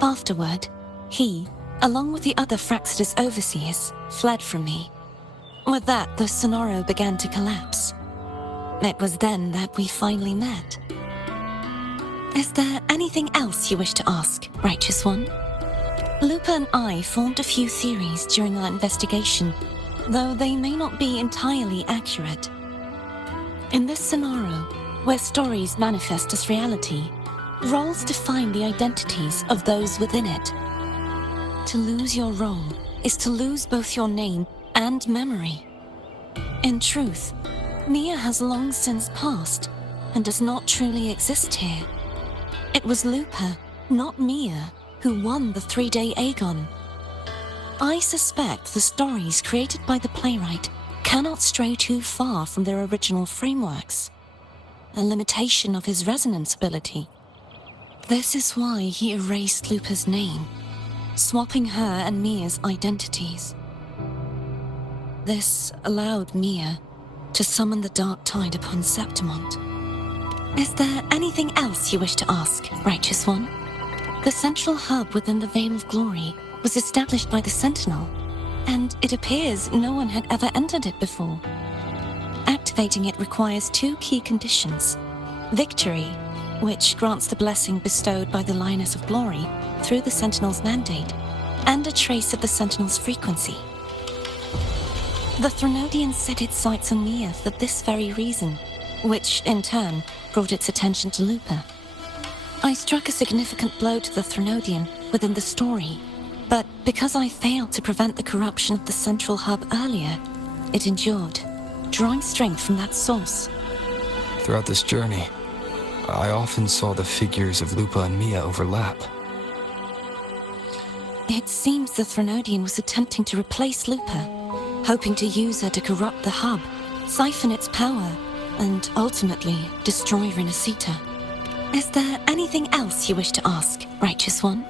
Afterward, he, along with the other Fraxidus overseers, fled from me. With that, the sonoro began to collapse. It was then that we finally met. Is there anything else you wish to ask, Righteous One? Lupa and I formed a few theories during our investigation, though they may not be entirely accurate. In this sonoro, where stories manifest as reality, roles define the identities of those within it. To lose your role is to lose both your name and memory. In truth, Nia has long since passed and does not truly exist here. It was Lupa, not Mia, who won the 3-day Aegon. I suspect the stories created by the playwright cannot stray too far from their original frameworks, a limitation of his resonance ability. This is why he erased Lupa's name, swapping her and Mia's identities. This allowed Mia to summon the Dark Tide upon Septimont. Is there anything else you wish to ask, Righteous One? The central hub within the Veil of Glory was established by the Sentinel, and it appears no one had ever entered it before. Activating it requires two key conditions: victory, which grants the blessing bestowed by the Lioness of Glory through the Sentinel's mandate, and a trace of the Sentinel's frequency. The Threnodian set its sights on Mia for this very reason, which, in turn, brought its attention to Lupa. I struck a significant blow to the Threnodian within the story, but because I failed to prevent the corruption of the central hub earlier, it endured, drawing strength from that source. Throughout this journey, I often saw the figures of Lupa and Mia overlap. It seems the Threnodian was attempting to replace Lupa, hoping to use her to corrupt the hub, siphon its power, and ultimately destroy Renacita. Is there anything else you wish to ask, Righteous One?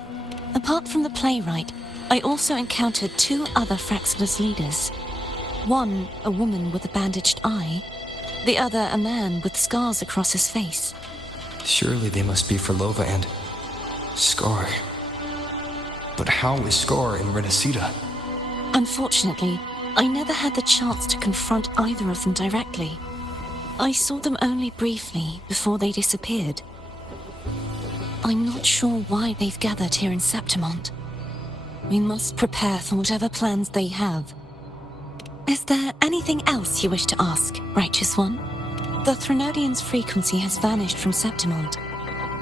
Apart from the playwright, I also encountered two other Fraxidus leaders. One, a woman with a bandaged eye, the other a man with scars across his face. Surely they must be Frolova and Scar. But how is Scar in Renacita? Unfortunately, I never had the chance to confront either of them directly. I saw them only briefly before they disappeared. I'm not sure why they've gathered here in Septimont. We must prepare for whatever plans they have. Is there anything else you wish to ask, Righteous One? The Threnodian's frequency has vanished from Septimont,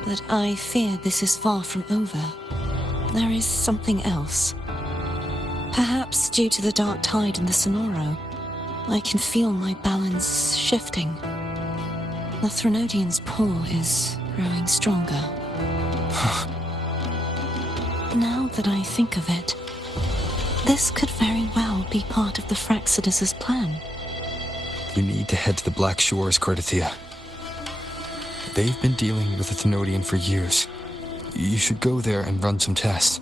but I fear this is far from over. There is something else. Perhaps due to the Dark Tide in the Sonoro, I can feel my balance shifting. The Threnodian's pull is growing stronger. Now that I think of it, this could very well be part of the Fraxidus' plan. You need to head to the Black Shores, Cardathia. They've been dealing with the Thenodian for years. You should go there and run some tests.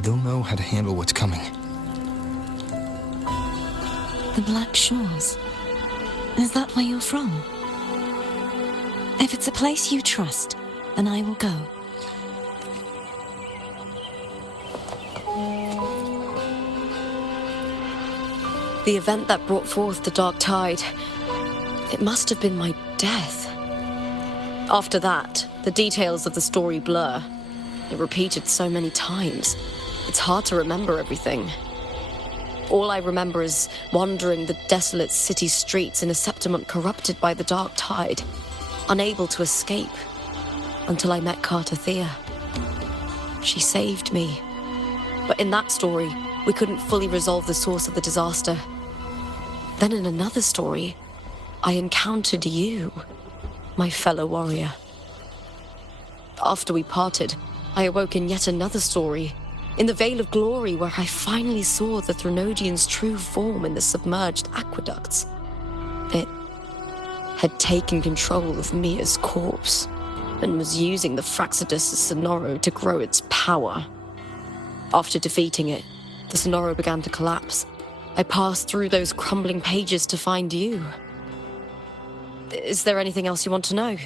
They'll know how to handle what's coming. The Black Shores? Is that where you're from? If it's a place you trust, then I will go. The event that brought forth the Dark Tide, it must have been my death. After that, the details of the story blur. It repeated so many times. It's hard to remember everything. All I remember is wandering the desolate city streets in a Septimont corrupted by the Dark Tide, unable to escape, until I met Cardathia. She saved me. But in that story, we couldn't fully resolve the source of the disaster. Then in another story, I encountered you, my fellow warrior. After we parted, I awoke in yet another story, in the Veil of Glory, where I finally saw the Threnodian's true form in the submerged aqueducts. It had taken control of Mia's corpse, and was using the Fraxidus' Sonoro to grow its power. After defeating it, the Sonoro began to collapse. I passed through those crumbling pages to find you. Is there anything else you want to know?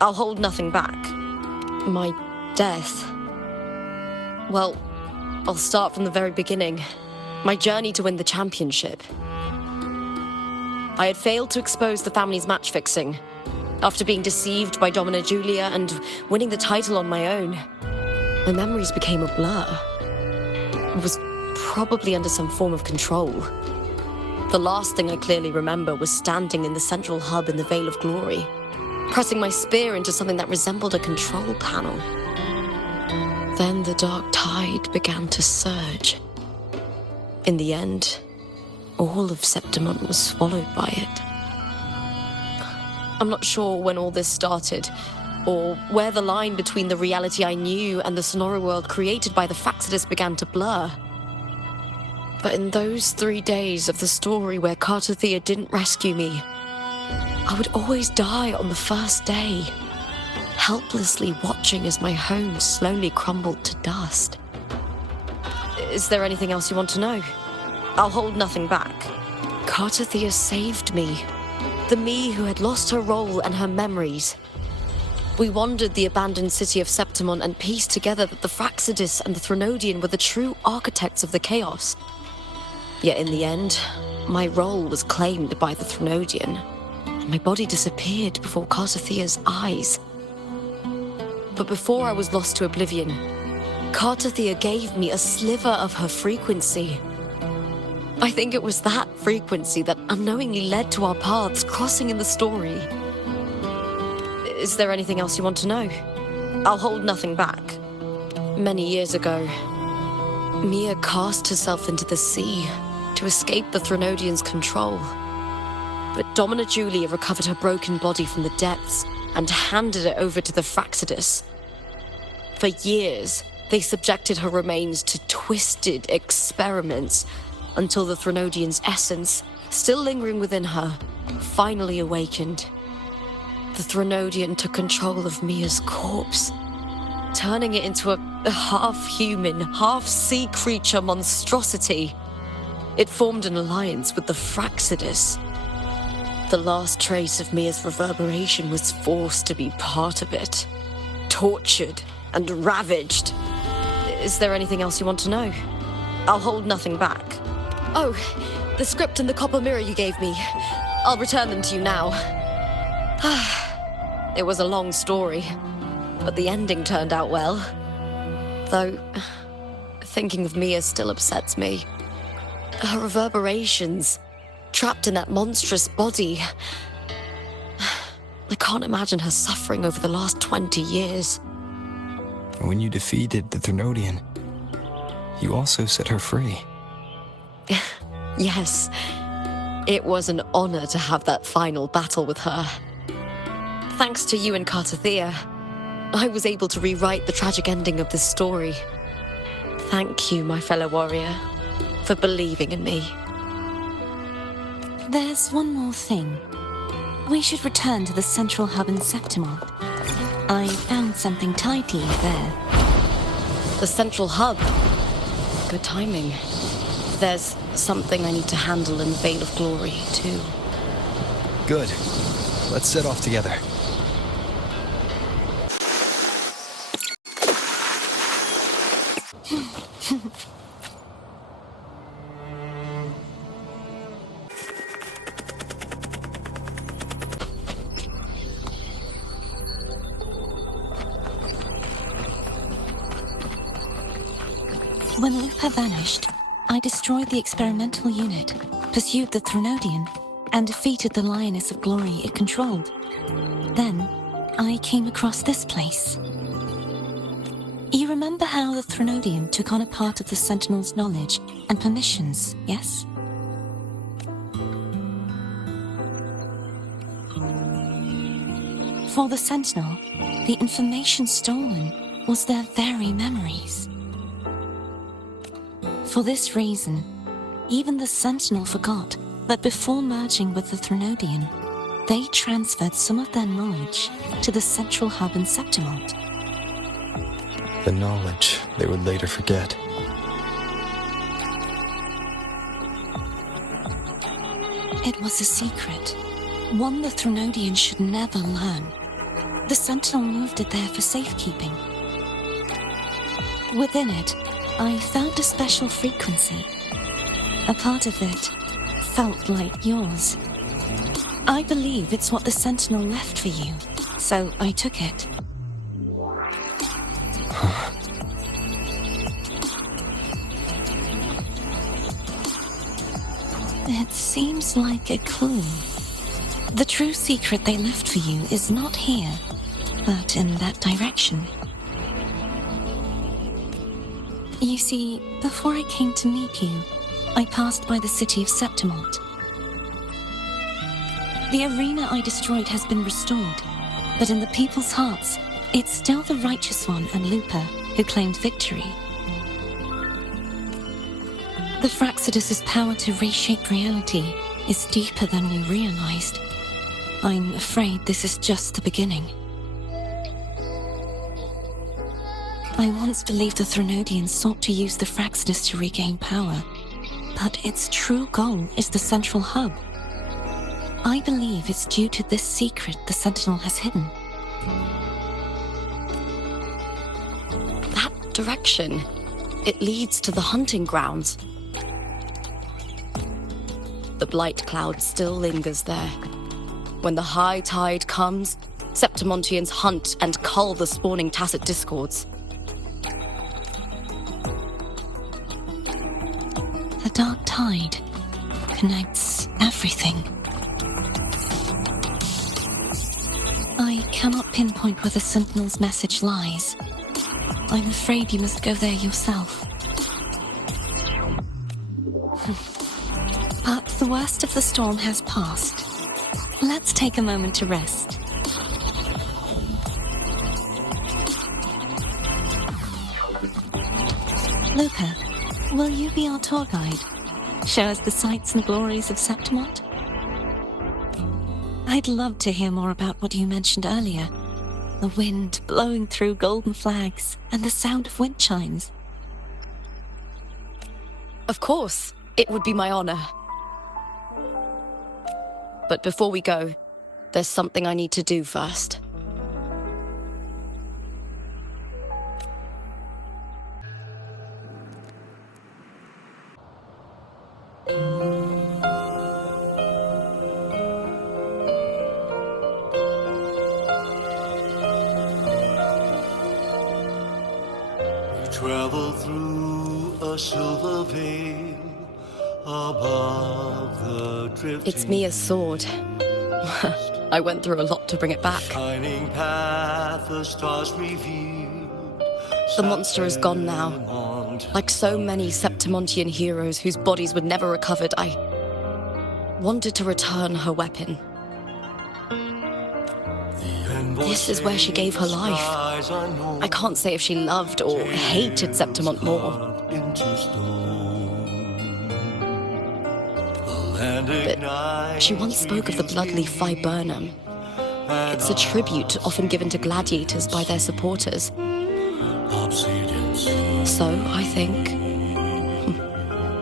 I'll hold nothing back. My death. Well, I'll start from the very beginning. My journey to win the championship. I had failed to expose the family's match-fixing. After being deceived by Domina Julia and winning the title on my own, my memories became a blur. I was probably under some form of control. The last thing I clearly remember was standing in the central hub in the Veil of Glory, pressing my spear into something that resembled a control panel. Then the Dark Tide began to surge. In the end, all of Septimont was swallowed by it. I'm not sure when all this started, or where the line between the reality I knew and the Sonoro world created by the Fraxidus began to blur. But in those 3 days of the story where Cartothea didn't rescue me, I would always die on the first day, helplessly watching as my home slowly crumbled to dust. Is there anything else you want to know? I'll hold nothing back. Cartothea saved me. The me who had lost her role and her memories. We wandered the abandoned city of Septimon and pieced together that the Fraxidus and the Threnodian were the true architects of the chaos. Yet in the end, my role was claimed by the Threnodian, and my body disappeared before Cartothea's eyes. But before I was lost to oblivion, Cartothea gave me a sliver of her frequency. I think it was that frequency that unknowingly led to our paths crossing in the story. Is there anything else you want to know? I'll hold nothing back. Many years ago, Mia cast herself into the sea to escape the Threnodian's control. But Domina Julia recovered her broken body from the depths and handed it over to the Fraxidus. For years, they subjected her remains to twisted experiments until the Threnodian's essence, still lingering within her, finally awakened. The Threnodian took control of Mia's corpse, turning it into a half-human, half-sea creature monstrosity. It formed an alliance with the Fraxidus. The last trace of Mia's reverberation was forced to be part of it, tortured and ravaged. Is there anything else you want to know? I'll hold nothing back. Oh, the script and the copper mirror you gave me. I'll return them to you now. It was a long story, but the ending turned out well. Though, thinking of Mia still upsets me. Her reverberations, trapped in that monstrous body. I can't imagine her suffering over the last 20 years. When you defeated the Threnodian, you also set her free. Yes, it was an honor to have that final battle with her. Thanks to you and Cartothea, I was able to rewrite the tragic ending of this story. Thank you, my fellow warrior, for believing in me. There's one more thing. We should return to the central hub in Septimon. I found something tied to you there. The central hub. Good timing. There's something I need to handle in the Veil of Glory, too. Good. Let's set off together. When Lupa vanished, I destroyed the experimental unit, pursued the Threnodian, and defeated the Lioness of Glory it controlled. Then, I came across this place. You remember how the Threnodian took on a part of the Sentinel's knowledge and permissions, yes? For the Sentinel, the information stolen was their very memories. For this reason, even the Sentinel forgot that before merging with the Threnodian, they transferred some of their knowledge to the central hub in Septimon. The knowledge they would later forget. It was a secret, one the Threnodian should never learn. The Sentinel moved it there for safekeeping. Within it, I found a special frequency. A part of it felt like yours. I believe it's what the Sentinel left for you, so I took it. It seems like a clue. The true secret they left for you is not here, but in that direction. You see, before I came to meet you, I passed by the city of Septimon. The arena I destroyed has been restored, but in the people's hearts, it's still the Righteous One and Lupa who claimed victory. The Fraxidus' power to reshape reality is deeper than we realized. I'm afraid this is just the beginning. I once believed the Threnodians sought to use the Fraxidus to regain power, but its true goal is the central hub. I believe it's due to this secret the Sentinel has hidden. That direction, it leads to the hunting grounds. The blight cloud still lingers there. When the high tide comes, Septimontians hunt and cull the spawning Tacit Discords. The dark tide connects everything. I cannot pinpoint where the Sentinel's message lies. I'm afraid you must go there yourself. But the worst of the storm has passed. Let's take a moment to rest. Luca, will you be our tour guide? Show us the sights and glories of Septimont? I'd love to hear more about what you mentioned earlier. The wind blowing through golden flags and the sound of wind chimes. Of course, it would be my honor. But before we go, there's something I need to do first. Travel through a silver veil above the drifting. It's Mia's sword. I went through a lot to bring it back. Shining path, the stars revealed. The monster is gone now. Like so many Septimontian heroes whose bodies were never recovered, I wanted to return her weapon. This is where she gave her life. I can't say if she loved or hated Septimont more. But she once spoke of the bloodleaf viburnum. It's a tribute often given to gladiators by their supporters. So, I think,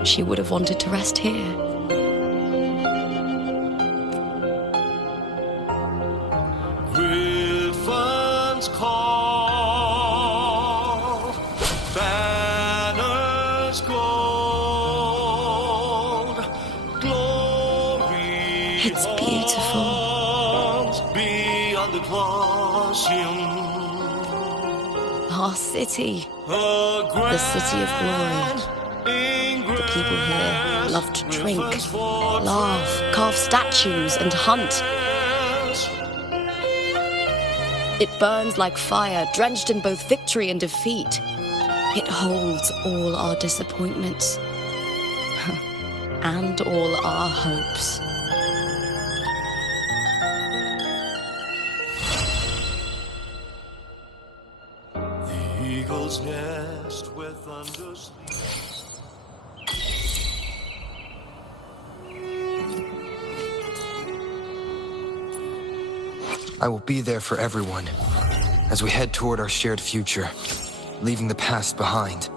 she would have wanted to rest here. Griffin's call, banners gold, glory. It's beautiful. Beyond the Colosseum. Our city. The city of glory. The people here love to drink, laugh, carve statues, and hunt. It burns like fire, drenched in both victory and defeat. It holds all our disappointments and all our hopes. The eagle's nest with thunder sleep. I will be there for everyone as we head toward our shared future, leaving the past behind.